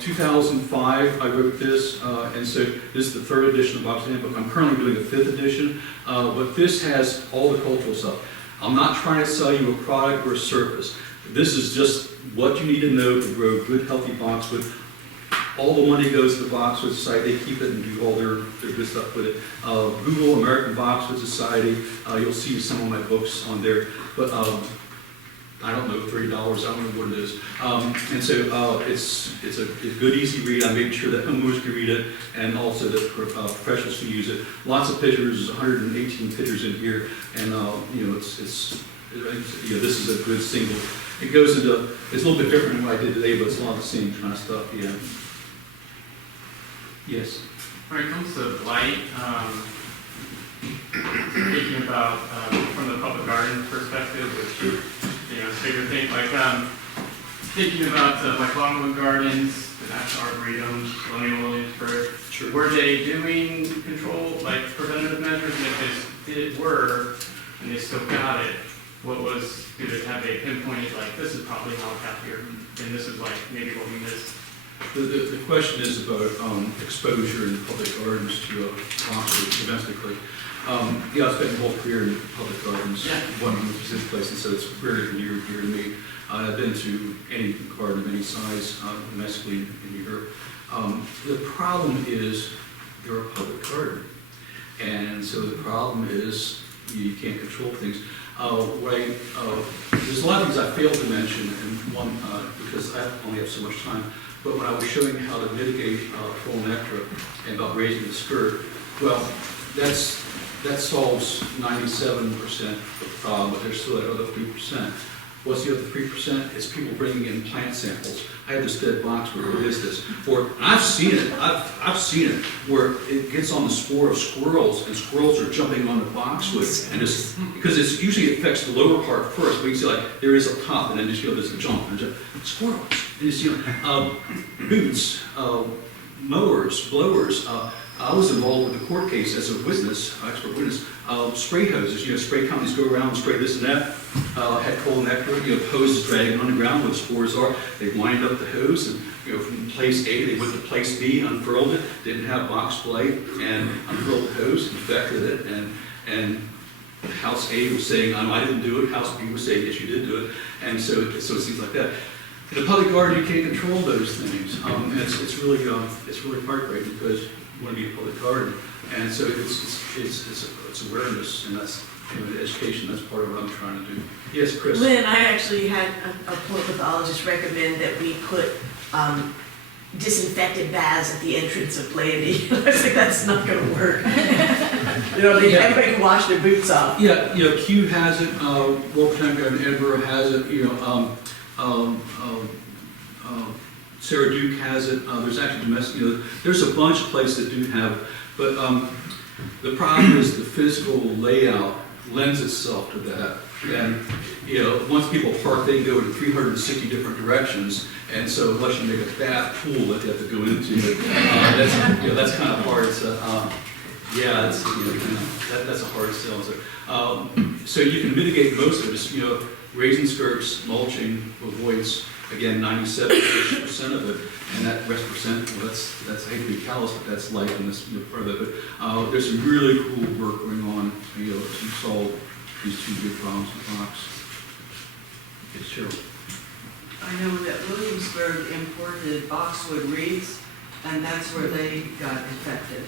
2005, I wrote this, and so this is the 3rd edition of the Boxwood Handbook. I'm currently doing the 5th edition, but this has all the cultural stuff. I'm not trying to sell you a product or a service. This is just what you need to know to grow good, healthy boxwood. All the money goes to the Boxwood Society. They keep it and do all their good stuff with it. Google American Boxwood Society. You'll see some of my books on there. But I don't know, $30, I don't know what it is. And so it's a good, easy read. I made sure that homeowners can read it and also that professionals can use it. Lots of pictures, 118 pictures in here. And you know, this is a good single. It goes into, it's a little bit different than what I did today, but it's a lot of the same kind of stuff, yeah. Yes. When it comes to light, thinking about from the public garden perspective, which you know, is a bigger thing, like thinking about like Longwood Gardens, the National Arboretum, Colonial Williamsburg. Sure. Were they doing control, like preventative measures? And if it were, and they still got it, what was, have they pinpointed like this is probably how it got here, and this is like maybe what we missed? The question is about exposure in public gardens to boxwood domestically. Yeah, I spent my whole career in public gardens, one specific place, and so it's very near and dear to me. I've been to any garden of any size domestically in Europe. The problem is they're a public garden, and so the problem is you can't control things. There's a lot of things I failed to mention, and one because I only have so much time. But when I was showing how to mitigate full nectar and about raising the skirt, well, that solves 97% of the problem, but there's still that other 3%. What's the other 3%? It's people bringing in plant samples. I have this dead boxwood. What is this? Or I've seen it. I've seen it where it gets on the spore of squirrels, and squirrels are jumping on the boxwood, and it's because it's usually affects the lower part first. But you see, like there is a top, and then just there's a jump and squirrels. And you see boots, mowers, blowers. I was involved with the court case as a witness, expert witness. Spray hoses, spray companies go around and spray this and that. Had cold nectar, hoses dragging on the ground where the spores are. They wind up the hose, and from place A they went to place B, unfurled it, didn't have box blight, and unfurled the hose, infected it, and house A was saying, I didn't do it. House B was saying, yes, you did do it, and so it seems like that. In a public garden, you can't control those things. And it's really heartbreaking because you want to be a public garden, and so it's awareness, and that's education. That's part of what I'm trying to do. Yes, Chris. Lynn, I actually had a plant pathologist recommend that we put disinfected baths at the entrance of Blandy. I was like, that's not going to work. Everybody can wash their boots off. Yeah, Q has it. Wolfenka and Edinburgh has it. Sarah Duke has it. There's actually domestic. There's a bunch of places that do have it, but the problem is the physical layout lends itself to that. And once people park, they can go in 360 different directions, and so unless you make a bath pool that you have to go into, that's kind of hard. So, that's a hard sell. So you can mitigate most of it. Just raising skirts, mulching avoids again, 97% of it, and that rest percent, well, that's, I hate to be callous, but that's life in this part of it. But there's some really cool work going on, to solve these two big problems with box. It's true. I know that Williamsburg imported boxwood reeds, and that's where they got infected.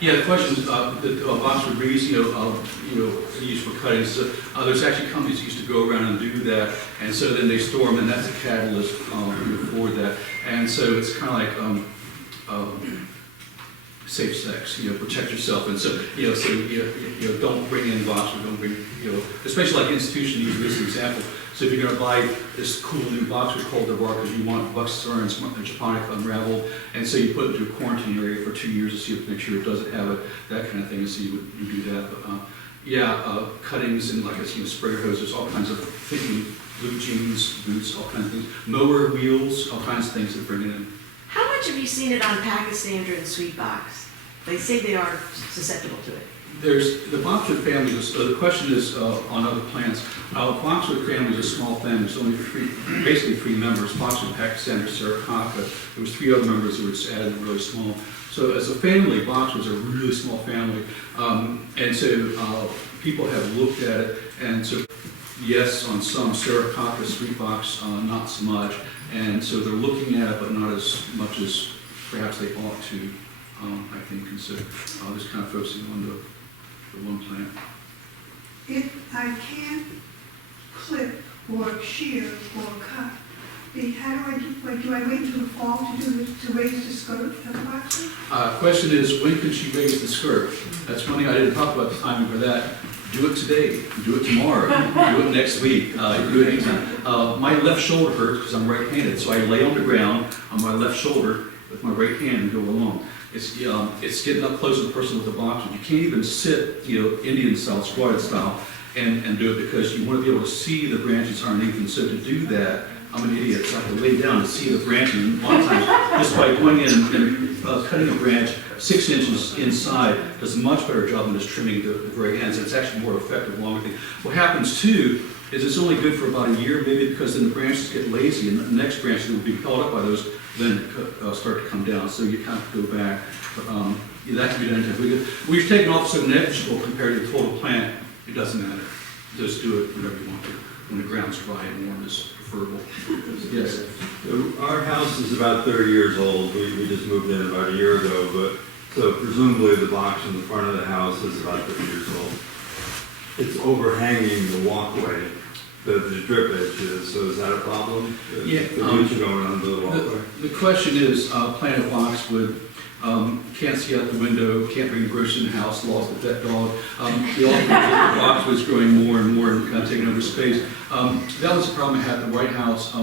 Yeah, the question is, the boxwood reeds, used for cuttings. There's actually companies that used to go around and do that, and so then they store them, and that's a catalyst for that. And so it's kind of like safe sex, protect yourself. And so, don't bring in boxwood, don't bring, especially like institution, use this example. So if you're going to buy this cool new boxwood cultivar because you want buckthorn and japonica unraveled, and so you put it into a quarantine area for 2 years to see if make sure it doesn't have it, that kind of thing. So you do that. But cuttings and like I said, sprayer hoses, all kinds of thinking, blue jeans, boots, all kinds of things, mower wheels, all kinds of things that bring it in. How much have you seen it on Pakistan and sweet box? They say they are susceptible to it. There's the boxwood family. The question is on other plants. The boxwood family is a small family. There's only basically three members: boxwood, Pakistan, Saracaca. There was 3 other members that were just added, really small. So as a family, boxwood's a really small family, and so people have looked at it. And so yes, on some Saracaca, sweet box, not so much. And so they're looking at it, but not as much as perhaps they ought to. I think consider just kind of focusing on the one plant. If I can't clip or shear or cut, how do I wait until the fall to raise the skirt of the boxwood? Question is, when can she raise the skirt? That's one thing I didn't talk about the timing for that. Do it today, do it tomorrow, do it next week, do it anytime. My left shoulder hurts because I'm right-handed, so I lay on the ground on my left shoulder with my right hand and go along. It's getting up close to the person with the boxwood. You can't even sit, Indian style, squatted style, and do it because you want to be able to see the branches underneath. And so to do that, I'm an idiot, so I have to lay down to see the branches. And a lot of times, just by going in and cutting a branch 6 inches inside does a much better job than just trimming the very ends. It's actually more effective, longer thing. What happens too is it's only good for about a year, maybe because then the branches get lazy, and the next branches that will be held up by those then start to come down. So you kind of go back. But, that can be done. We've taken off so negligible compared to the total plant. It doesn't matter. Just do it whenever you want to. When the ground's dry and warm is preferable. Yes. Our house is about 30 years old. We just moved in about a year ago, but so presumably the box in the front of the house is about 30 years old. It's overhanging the walkway, the drip edge is, so is that a problem? Yeah. The roots are going under the walkway? The question is, planted boxwood, can't see out the window, can't bring the groceries in the house, lost a pet dog. The boxwood's growing more and more and kind of taking over space. That was a problem I had at the White House.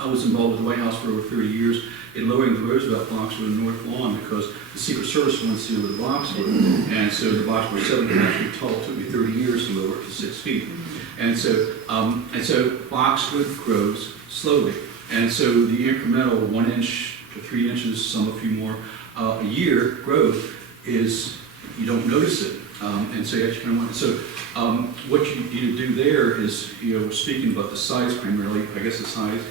I was involved with the White House for over 30 years in lowering the Roosevelt boxwood in North Lawn because the Secret Service wanted to do with the boxwood. And so the boxwood was 7.5 feet tall. It took me 30 years to lower it to 6 feet. And so boxwood grows slowly. And so the incremental 1 inch to 3 inches, some a few more, a year growth is, you don't notice it. And so you actually kind of want, so what you need to do there is, speaking about the size primarily, I guess the size,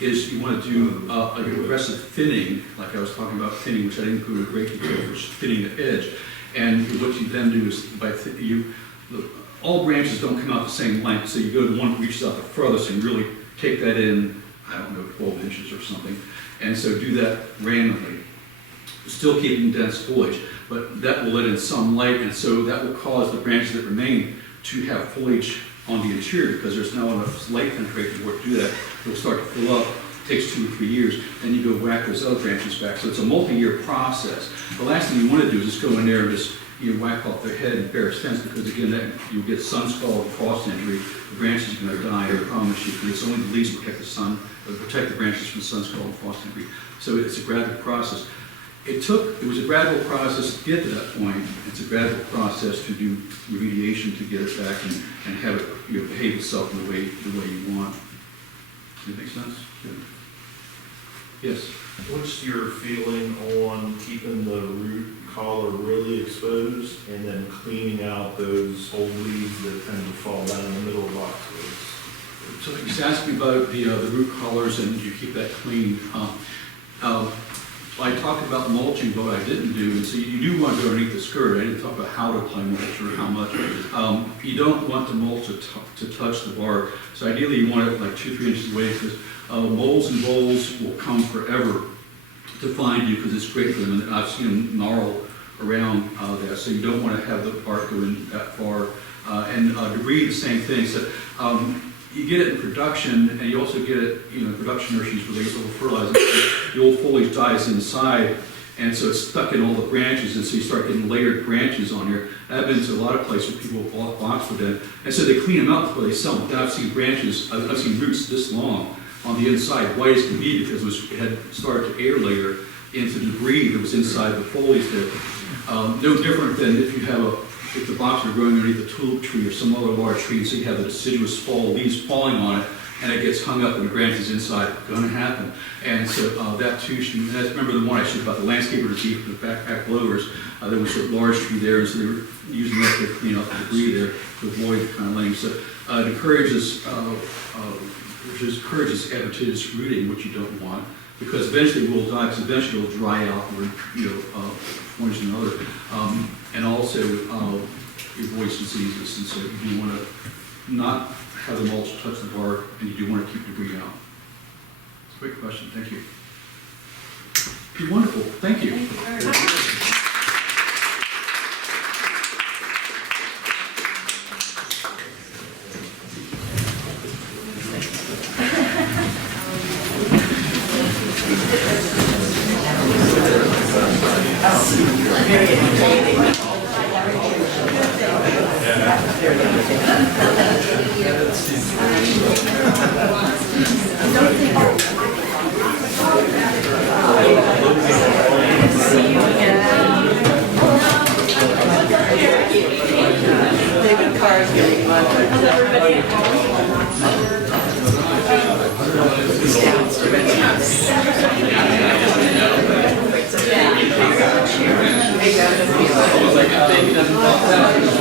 is you want to do an aggressive thinning, like I was talking about thinning, which I didn't go into great detail for thinning the edge. And what you then do is, all branches don't come out the same length, so you go to the one that reaches out the furthest and really take that in, 12 inches or something. And so do that randomly. Still keeping dense foliage, but that will let in some light, and so that will cause the branches that remain to have foliage on the interior because there's now enough light penetration work to do that. It will start to fill up. It takes 2 or 3 years. Then you go whack those other branches back. So it's a multi-year process. The last thing you want to do is just go in there and just whack off their head and bare stems because again, you'll get sun scald, frost injury. The branches are going to die. I promise you. It's only the leaves protect the sun, protect the branches from sun scald and frost injury. So it's a gradual process. It was a gradual process to get to that point. It's a gradual process to do remediation to get it back and have it behave itself in the way you want. Does that make sense? Yes. What's your feeling on keeping the root collar really exposed and then cleaning out those old leaves that tend to fall down in the middle of boxwoods? So you just asked me about the root collars and you keep that clean. I talked about mulching, but what I didn't do, and so you do want to go underneath the skirt. I didn't talk about how to apply mulch or how much. You don't want the mulch to touch the bark. So ideally you want it like 2-3 inches away, because moles and voles will come forever to find you because it's great for them. And I've seen them gnarl around there, so you don't want to have the bark go in that far. And debris, the same thing. So you get it in production, and you also get it, in production nurseries where they use fertilizer. The old foliage dies inside, and so it's stuck in all the branches, and so you start getting layered branches on here. I've been to a lot of places where people bought boxwood in, and so they clean them up before they sell them. Then I've seen branches, I've seen roots this long on the inside, white as can be, because it had started to air layer into debris that was inside the foliage there. No different than if the boxwood are growing underneath a tulip tree or some other large tree, and so you have the deciduous fall, leaves falling on it, and it gets hung up and the branches inside. Going to happen. And so that too should be, and I remember the one I showed about the landscaper disease with the backpack blowers. There was a large tree there, and so they were using that to clean up the debris there to avoid kind of laying. So it encourages adventitious rooting, which you don't want, because eventually it will die, because eventually it will dry out or, poison and other. And also avoids diseases, and so you do want to not have the mulch touch the bark, and you do want to keep debris out. It's a great question, thank you. You're wonderful, thank you. Thank you very much. Like a thing doesn't fall down.